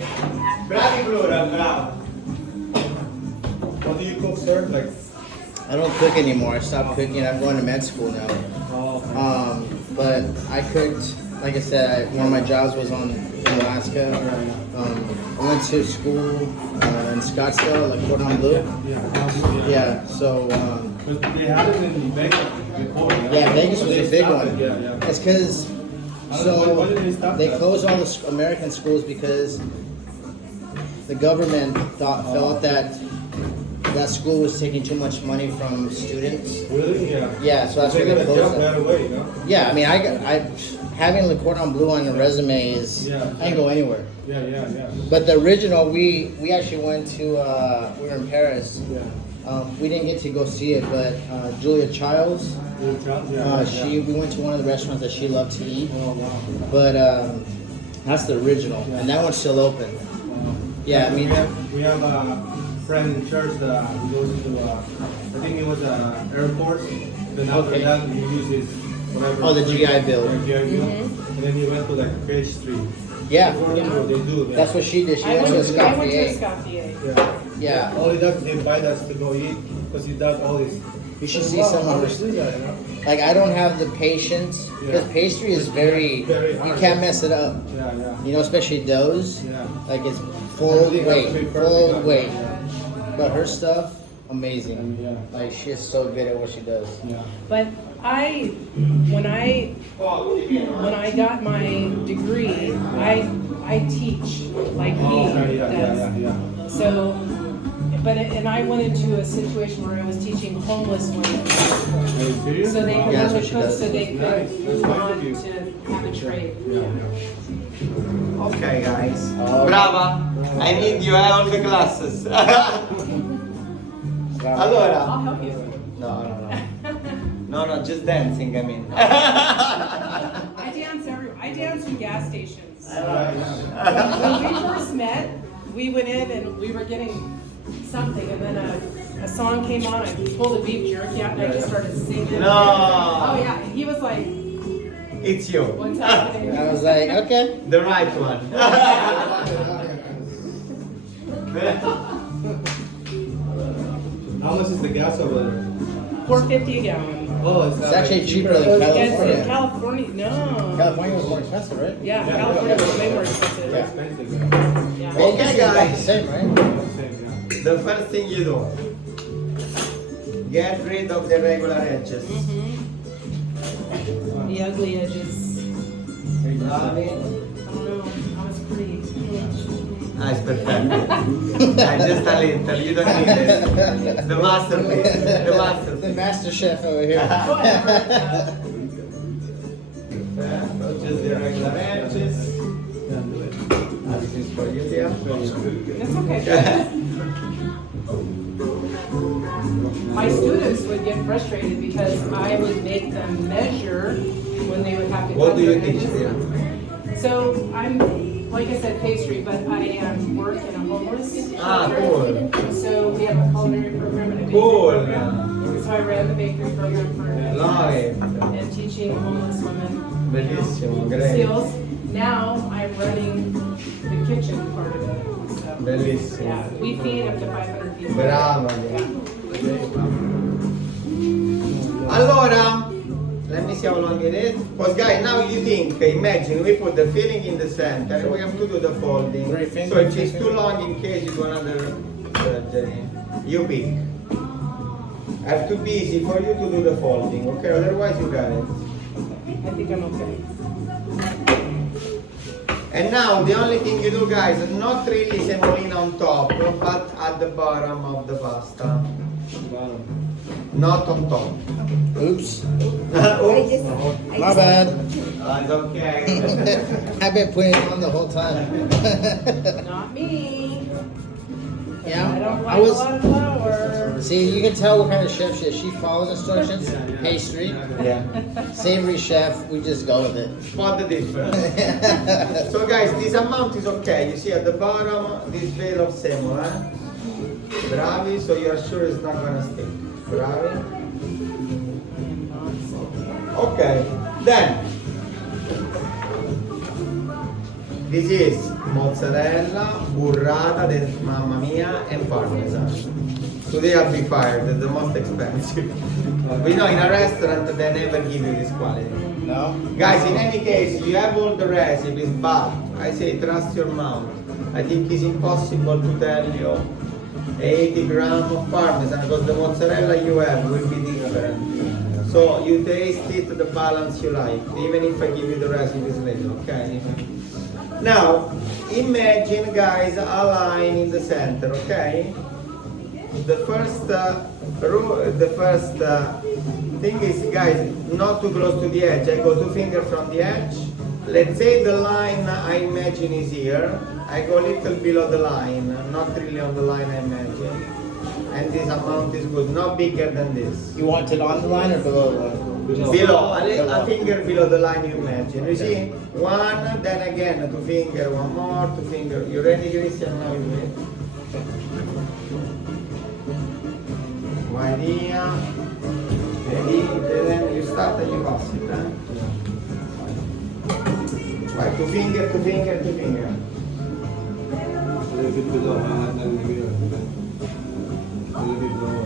Bravi plural, bravo. What do you cook, sir? Like, I don't cook anymore. I stopped cooking. I'm going to med school now. But I cooked, like I said, one of my jobs was in Alaska. I went to school in Scottsdale, like Cordon Bleu. Yeah, so but they had it in Vegas before. yeah, Vegas was a big one. Yeah. It's because Why so did they stop they that? closed all the American schools because the government felt that school was taking too much money from students. Really? Yeah. Yeah, so that's They why they got a closed job it. right away, you know? Yeah, I mean, I having Le Cordon Bleu on the resume is Yeah. I can go anywhere. Yeah. But the original, we actually went to we were in Paris. Yeah. We didn't get to go see it, but Julia Childs, we went to one of the restaurants that she loved to eat. Oh, wow. But that's the original, and that one's still open. Yeah, I mean, we have a friend in church that he goes to, I think it was Air Force. Then after Okay. that, he uses whatever. Oh, the GI Bill. GI Bill. And then he went to like pastry. yeah, They do. Yeah. that's what she did. She I went to a went to a Scoffier. Scoffier. Yeah. Yeah, All he does is invite us to go eat because he does all this. you should see some of her. Like I don't have the patience because Yeah. pastry is very you hard. can't mess it up. Yeah. You know, especially doughs. Yeah. Like it's full Everything has to be weight, perfect. full weight. Yeah. But her stuff, amazing. Yeah. Like she is so good at what she does. Yeah. But when I got my degree, I teach like he does. Yeah. So, and I went into a situation where I was teaching homeless women, Are you serious? so they could Yeah, that's learn what to she cook, does. so they could Nice. move That's on nice of to have a trade. Okay, guys. Oh. Brava. I need you, all the classes. Allora. I'll help you. No, just dancing, I mean. I dance everywhere. I dance in gas stations. When we first met, we went in and we were getting something, and then a song came on. I pulled a beef jerky out and I just started singing. No. Oh yeah, and he was like, It's you. "What's happening?" And I was like, okay. The right one. How much is the gas over there? $4.50 a gallon. Oh, It's actually cheaper than Yes, California. in California, no. California was more expensive, right? Yeah, California was way more expensive. Yeah. Expensive. Yeah. Okay, It's about the guys. same, right? Same, yeah. The first thing you do, get rid of the regular edges. The ugly edges. Bravi. I don't know. I was pretty. Ah, it's perfect. Just a little, you don't need it. The masterpiece. The The masterpiece. master chef over here. Perfect. Just the regular edges. Ah, this is for you, dear. That's okay. My students would get frustrated because I would make them measure when they would have to What cut do you their teach, edges. dear? So I'm, like I said, pastry, but I work in a homeless Ah, shelter. cool. So we have a culinary program and a bakery Cool. program. So I ran the bakery program for Love it. and teaching homeless women Bellissimo, great. skills. Now I'm running the kitchen part of it. So, Bellissimo. yeah, we feed up to 500 people. Bravo. Yeah. Allora, let me see how long it is. Because guys, now you think, imagine we put the filling in the center and we have to do the folding. Three fingers, So if it's two too long in case you do another surgery, you pick. Have to be easy for you to do the folding, okay? Otherwise you got it. I think I'm okay. And now the only thing you do, guys, is not really semolina on top, but at the bottom of the pasta. Bottom. Not on top. Oops. Oops. My bad. It's okay. I've been putting it on the whole time. Not me. Yeah, I don't I like was. a lot of flour. See, you can tell what kind of chef she is. She follows instructions. Pastry, Yeah. savory chef. We just go with it. Spot the difference. So guys, this amount is okay. You see at the bottom, this veil of semola. Bravi, so you're sure it's not gonna stick. Bravi. Okay, then this is mozzarella, burrata, mamma mia, and parmesan. Today I'll be fired, they're the most expensive. But you know, in a restaurant they never give you this quality. No. Guys, in any case, you have all the recipes, but I say trust your mouth. I think it's impossible to tell you 80 grams of parmesan because the mozzarella you have will be different. So you taste it, the balance you like, even if I give you the recipes later, okay? Now, imagine guys a line in the center, okay? The first thing is, guys, not too close to the edge. I go 2 fingers from the edge. Let's say the line I imagine is here. I go a little below the line, not really on the line I imagine. And this amount is good, not bigger than this. You want it on the line or below the line? Below, a finger below the line you imagine. You see? 1, then again 2 fingers, 1 more, 2 fingers. You ready, Christian? Now you do it. Vai via. Vedi, then you start and you pass it. Vai, 2 fingers, 2 fingers, 2 fingers. A little bit below, not a little bit lower.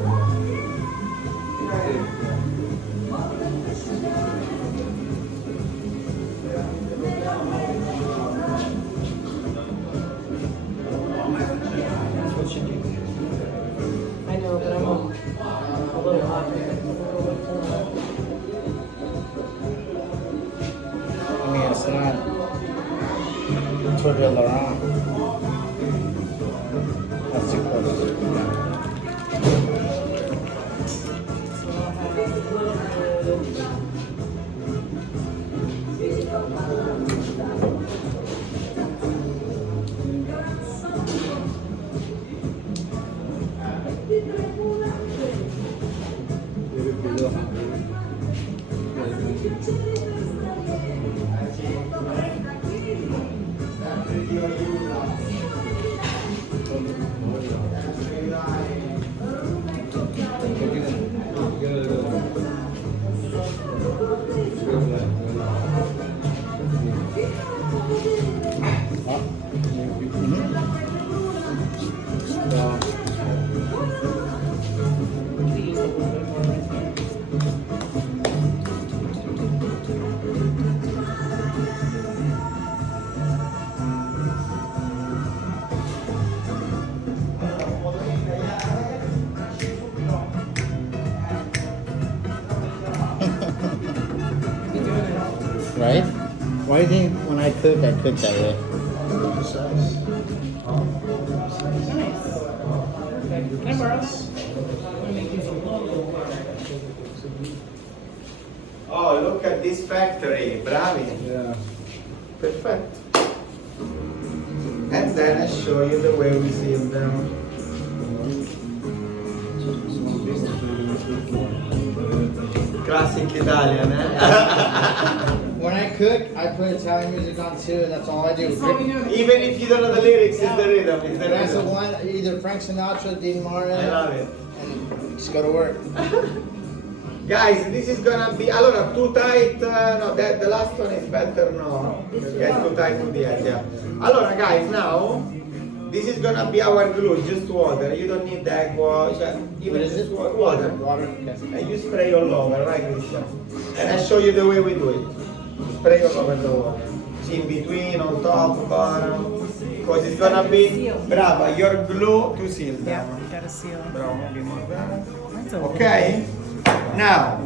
I know, but I'm a little hot. I mean, it's not tortilla around. That's too close. So I'll have a little bit. Right? Why do you think when I cook that way? Nice. Perfect. Can I borrow that? I'm gonna make these a little Oh, look at this factory. Bravi. Yeah. Perfect. And then I show you the way we seal them. Classic Italian, eh? When I cook, I put Italian music on too. That's all I do. That's all we do. Even if you don't know the lyrics, it's the rhythm. It's the That's the rhythm. one, either Frank Sinatra, Dean Martin, I love it. and just go to work. Guys, this is gonna be, allora, too tight, no, the last one is better, no. Yeah, it's too tight to the edge, yeah. Allora, guys, now, this is gonna be our glue, just water. You don't need egg wash, even What is just it? water. Water. Okay. And you spray all over, right, Christian? And I show you the way we do it. Spray all over the water. See, in between, on top, bottom. Because it's gonna be, brava, your glue to seal them. Yeah, you gotta seal. Bravo, give me that. That's a Okay? Now,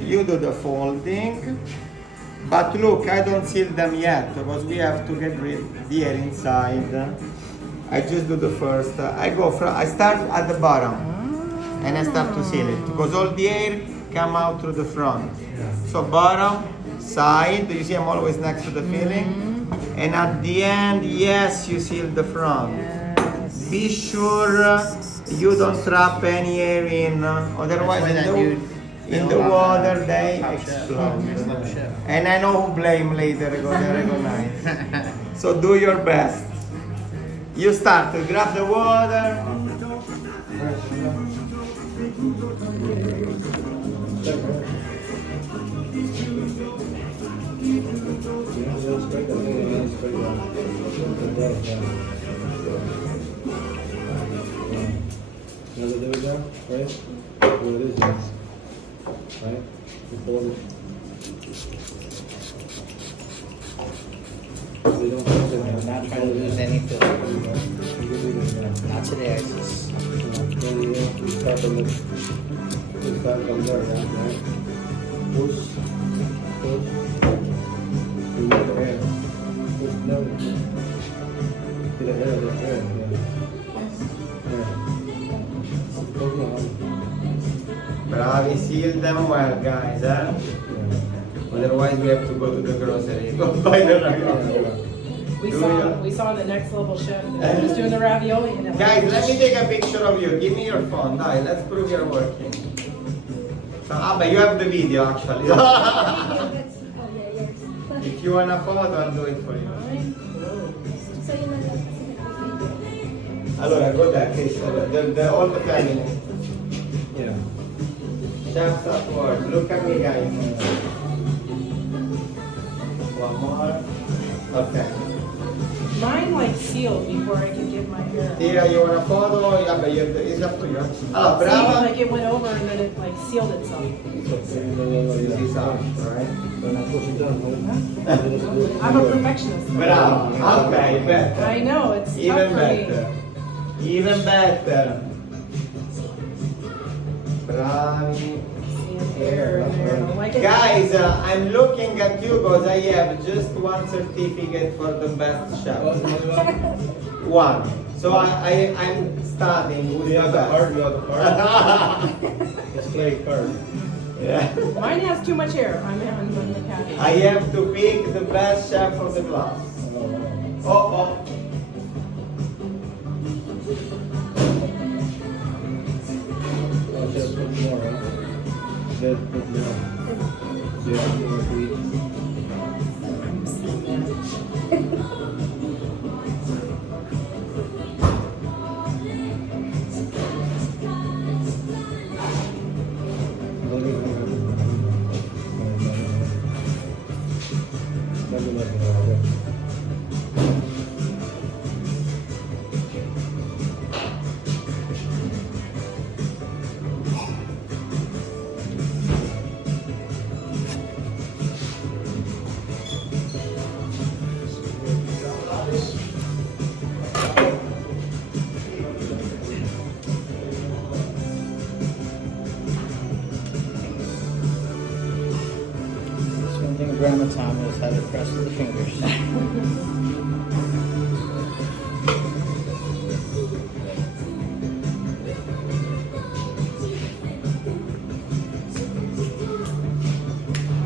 you do the folding. But look, I don't seal them yet because we have to get rid the air inside. I just do the first. I start at the bottom and I start to seal it because all the air come out through the front. So bottom, side, you see I'm always next to the filling. And at the end, yes, you seal the front. Be sure you don't trap any air in, otherwise in the water they explode. And I know who blame later because I recognize. So do your best. You start to grab the water. Another there we go, right? Where it is, yes. Right? You fold it. They don't put it I'm in. not trying to lose any filling. You can leave it in there. Not today, I just. Then you start from you start from there, yeah, right? Push. You let the air. Push, no. See the air, yeah. Bravi, seal them well, guys. Otherwise, we have to go to the grocery. Go buy the ravioli. We saw the next level chef. He was doing the ravioli. And Guys, let me take a picture of you. Give me your phone. Dai, let's prove you're working. But you have the video actually. If you want a photo, I'll do it for you. Allora, go there, Chris. The whole family. Yeah. Chef's at work. Look at me, guys. One more. Okay. Mine like sealed before I could get my hair. Tira, you want a photo? Yeah, but it's up to you. Allora, See, brava. like it went over and then it like sealed itself. This is out, right? When I push it down, I'm a perfectionist. Bravo. Okay, better. I know, it's tough Even for better. Even better. Bravi. Hair in there. I don't like it. Guys, I'm looking at you because I have just one certificate for the best chef. One. So I'm studying with you the have the card, you best. have the card. Display card. Yeah. Mine has too much hair. I'm on the cat. I have to pick the best chef of the class. Oh. Oh, just put more, huh? Just put more. Yeah, more to eat. One thing Grandma taught me is how to press with the fingers.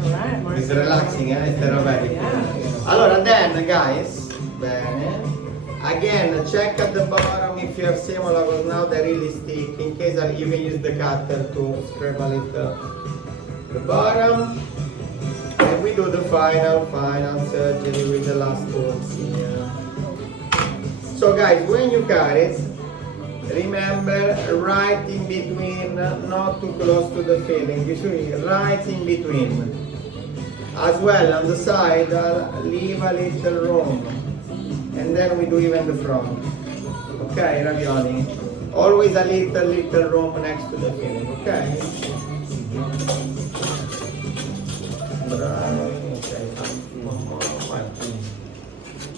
Alright, Mark. It's relaxing, it's therapeutic. Yeah. Allora, then, guys, bene. Again, check at the bottom if you have semola, because now they really stick. In case you can use the cutter to scrape a little the bottom. And we do the final surgery with the last tools here. So guys, when you cut it, remember right in between, not too close to the filling, right in between. As well on the side, leave a little room, and then we do even the front. Okay, ravioli. Always a little room next to the filling. Okay. Bravo. Okay.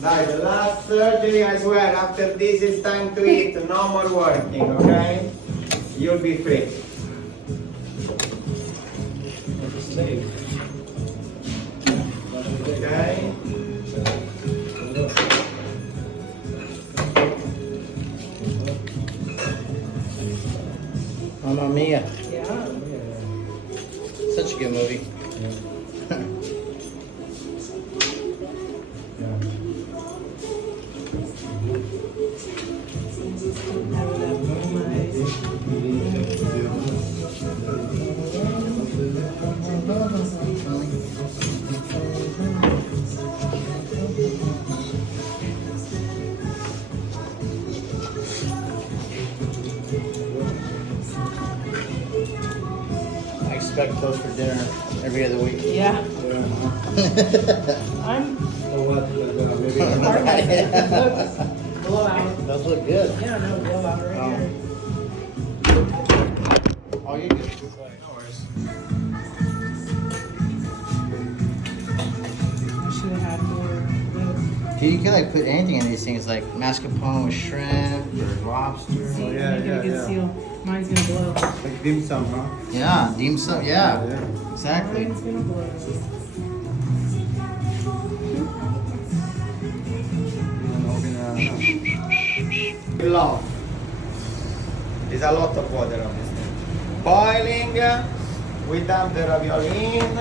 Dai, the last surgery, I swear. After this, it's time to eat. No more working. Okay. You'll be free. Slave. Okay. Mamma Mia. Yeah. Such a good movie. I expect those for dinner every other week. Yeah. I'm So what? Maybe. blowout. Those look good. Yeah, no blowout right here. Oh, you're good. I should have had more. Dude, you can like put anything in these things, like mascarpone with shrimp or lobster. See, yeah, make it a yeah, good yeah. seal. Mine's gonna blow. Like dim sum, huh? Yeah, dim sum. Yeah, exactly. Mine's gonna blow. Love. There's a lot of water on this thing. Boiling, we dump the ravioli in.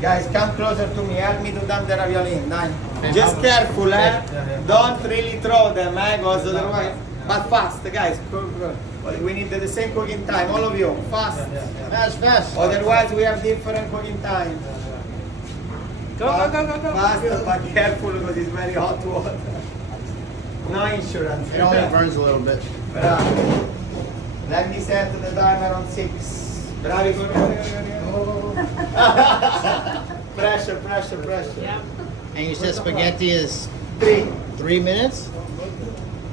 Guys, come closer to me, help me to dump the ravioli in. Dai. Just careful, eh? Don't really throw them, because otherwise, but fast, guys. We need the same cooking time, all of you, fast. Fast, fast. Otherwise, we have different cooking time. Go, go, go, go, go. Fast, but careful because it's very hot water. No insurance. It only burns a little bit. Bravo. Let me set the timer on 6. Bravi. Pressure, pressure, pressure. Yeah. And you said spaghetti is 3. 3 minutes?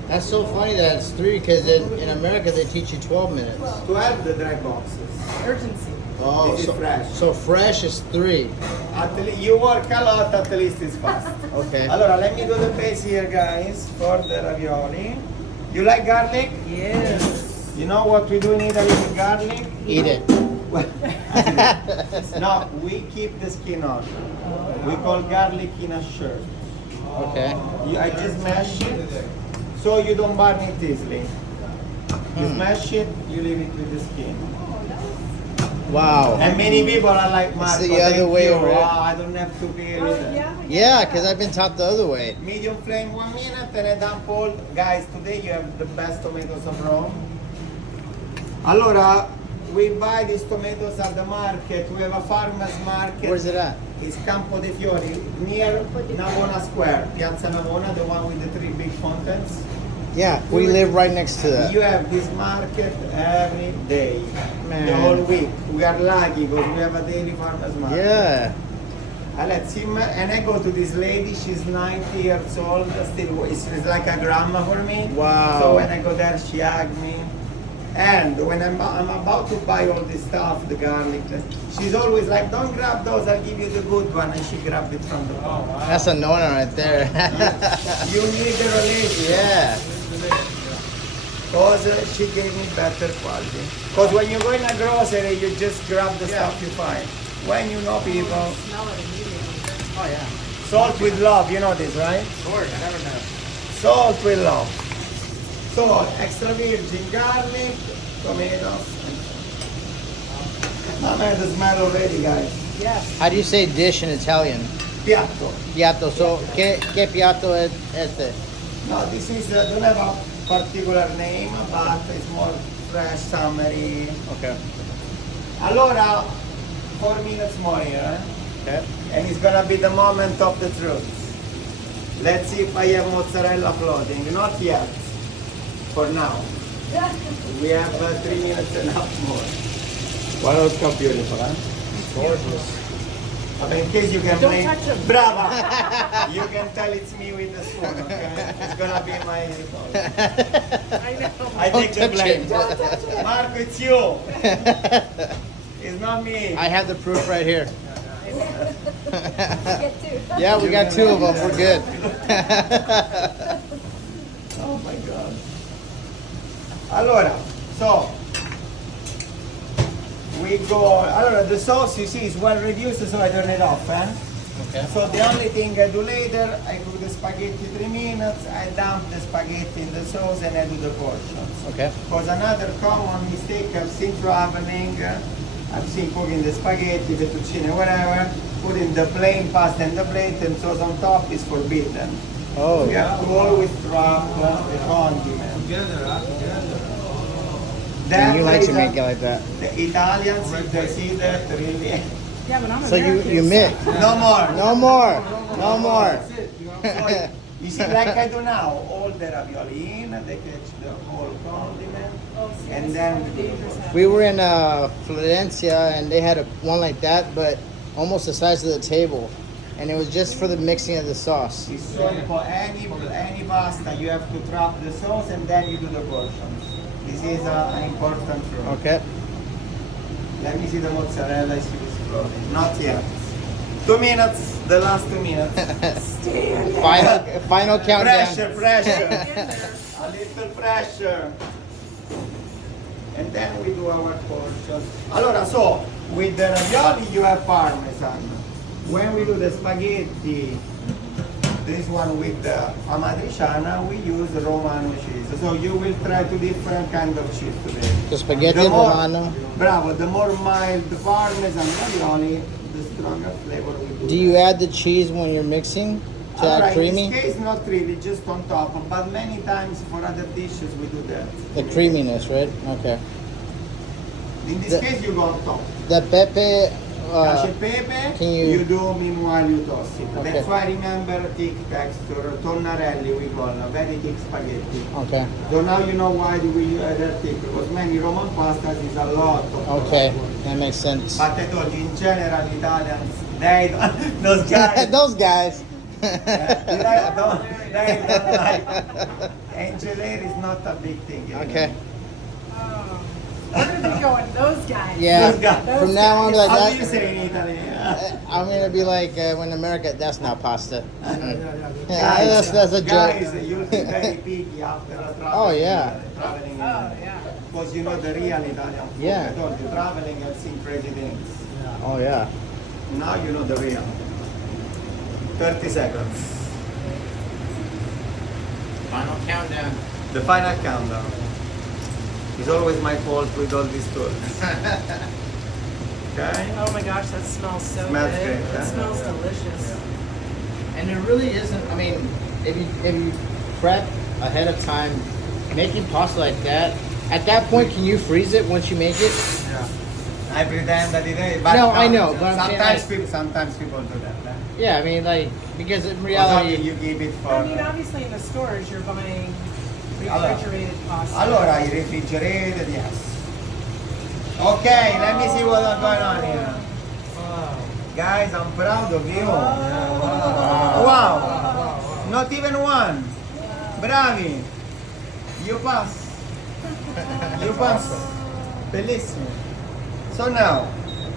That's so funny that it's 3 because in America they teach you 12 minutes. 12 the dry boxes. Urgency. Oh, This is so fresh. So fresh is 3. At least you work a lot, at least it's fast. Okay. Allora, let me do the base here, guys, for the ravioli. You like garlic? Yes. You know what we do in Italy with garlic? Eat it. No, we keep the skin on. We call garlic in a shirt. Okay. I just mash it so you don't burn it easily. You smash it, you leave it with the skin. Wow. And many people are like, Marco, the other thank way you. around. Wow, I don't have to peel it. Yeah, because I've been taught the other way. Medium flame 1 minute and I dump all. Guys, today you have the best tomatoes of Rome. Allora, we buy these tomatoes at the market. We have a farmer's market. Where's it at? It's Campo dei Fiori, near Navona Square, Piazza Navona, the one with the 3 big fountains. Yeah, we live right next to that. You have this market every day, Man. the whole week. We are lucky because we have a daily farmer's market. Yeah. Let's see, and I go to this lady, she's 90 years old, still, it's like a grandma for me. Wow. So when I go there, she hugs me. And when I'm about to buy all this stuff, the garlic, she's always like, don't grab those, I'll give you the good one. And she grabbed it from the box. That's a no-no right there. You need the relation. Yeah. Because she gave me better quality. Because when you go in a grocery, you just grab the stuff you find. When you know people. Smell it immediately. Oh, yeah. Salt with love, you know this, right? Of course, I never know. Salt with love. So, extra virgin garlic, tomatoes. I'm at the smell already, guys. Yes. How do you say dish in Italian? Piatto. Piatto. So, ¿qué piatto es este? No, this is, don't have a particular name, but it's more fresh, summery. Okay. Allora, 4 minutes more here, eh? Okay. And it's gonna be the moment of the truth. Let's see if I have mozzarella floating. Not yet, for now. We have 3 minutes and a half more. Why not come beautiful, huh? Gorgeous. But in case you can Don't blame, touch 'em. brava! You can tell it's me with the spoon, okay? It's gonna be my fault. I know. I take the touch blame. it. Marco, it's you. It's not me. I have the proof right here. Get 2. Yeah, we got 2 of them. We're good. Oh my god. Allora, so we go. Allora, the sauce you see is well reduced, so I turn it off. Okay. So the only thing I do later, I cook the spaghetti 3 minutes, I dump the spaghetti in the sauce, and I do the portions. Okay. Because another common mistake I've seen traveling, I've seen cooking the spaghetti, the zucchini, whatever, putting the plain pasta in the plate and sauce on top is forbidden. Oh. You have to always drop the condiment. And you like to That make it like that. the Italians, if they see that, really. Yeah, but I'm So you American. mix. No more. No more. No more. So, you see, like I do now, all the ravioli in, they catch the whole condiment, Oh, see, and this then is dangerous. We were in Florencia and they had one like that, but almost the size of the table, and it was just for the mixing of the sauce. it's so for any pasta, you have to drop the sauce and then you do the portions. This is an important rule. Okay. Let me see the mozzarella is exploding. Not yet. 2 minutes, the last 2 minutes. Final countdown. Pressure. A little pressure. And then we do our portions. Allora, so with the ravioli you have parmesan. When we do the spaghetti, this one with the amatriciana, we use Romano cheese. So you will try 2 different kind of cheese today. The spaghetti The more- Romano. Bravo, the more mild the parmesan ravioli, the stronger flavor we Do you add the cheese when you're mixing to add Alright, creamy? in this case, not really, just on top. But many times for other dishes we do that. The creaminess, right? Okay. In this The- case, you go on top. The pepe. Cacio e pepe, can you- do meanwhile you toss it. Okay. That's why remember thick texture, tonnarelli we call them, very thick spaghetti. Okay. So now you know why do we use that thick, because many Roman pastas is a lot of Okay. That makes sense. But I told you, in general, Italians, they don't, those guys, Those guys. they don't like, and gelere is not a big thing. you know. Okay. Where did they go? And those guys. Yeah. Those guys. From now on, like How do you that. say in Italy? I'm gonna be like when America. That's not pasta. Yeah, Guys, that's a joke. Guys, you'll be very picky after a traveling. Oh, yeah. Traveling. Oh, yeah. Because you know the real Italian food. Yeah. I told you, traveling, I've seen crazy things. Oh yeah. Now you know the real. 30 seconds. Final countdown. The final countdown. It's always my fault with all these tools. Okay? Oh my gosh, that smells so Smells good. great, It huh? smells delicious. And it really isn't. I mean, if you prep ahead of time, making pasta like that. At that point, can you freeze it once you make it? Yeah. I pretend that it is. But No, I know, but I'm saying, sometimes people do that. Huh? Yeah, I mean, like because in Reality, reality, you keep it for. I mean, obviously in the stores you're buying refrigerated pasta. Allora, I refrigerated, yes. Okay, let me see what's going on here. Guys, I'm proud of you. Wow. Not even one. Bravi. You pass. You pass. Bellissimo. So now,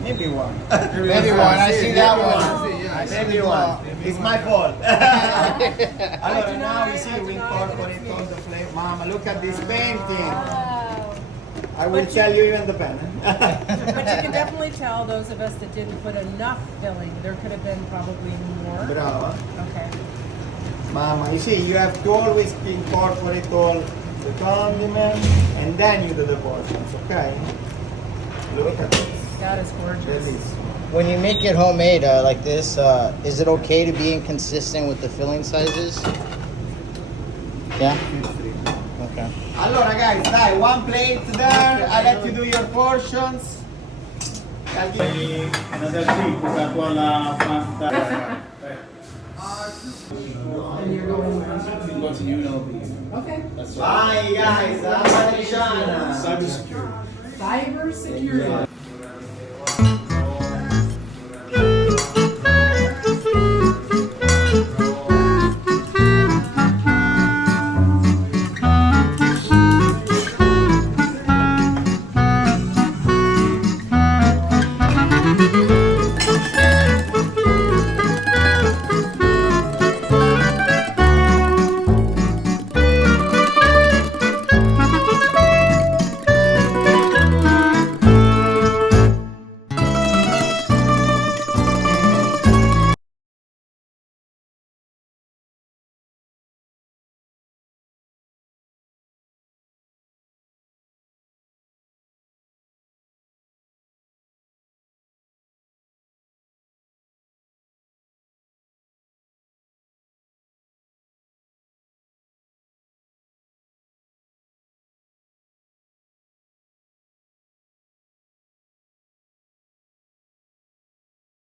maybe one. maybe one. I see that one. Maybe one. It's my fault. Allora, now you see we incorporate all the flavor. Mama, look at this painting. I will tell you even the pen. But you can definitely tell those of us that didn't put enough filling. There could have been probably more. Brava. Okay. Mama, you see, you have to always incorporate all the condiments and then you do the portions, okay? Look at this. That is gorgeous. Bellissimo. When you make it homemade like this, is it okay to be inconsistent with the filling sizes? Yeah. Okay. Allora guys, dai, one plate there, I let you do your portions. I'll give you... Another thing, Coca-Cola, Fanta. And you're going What's new LB? okay. Vai guys, amatriciana. Cybersecurity. Cyber security.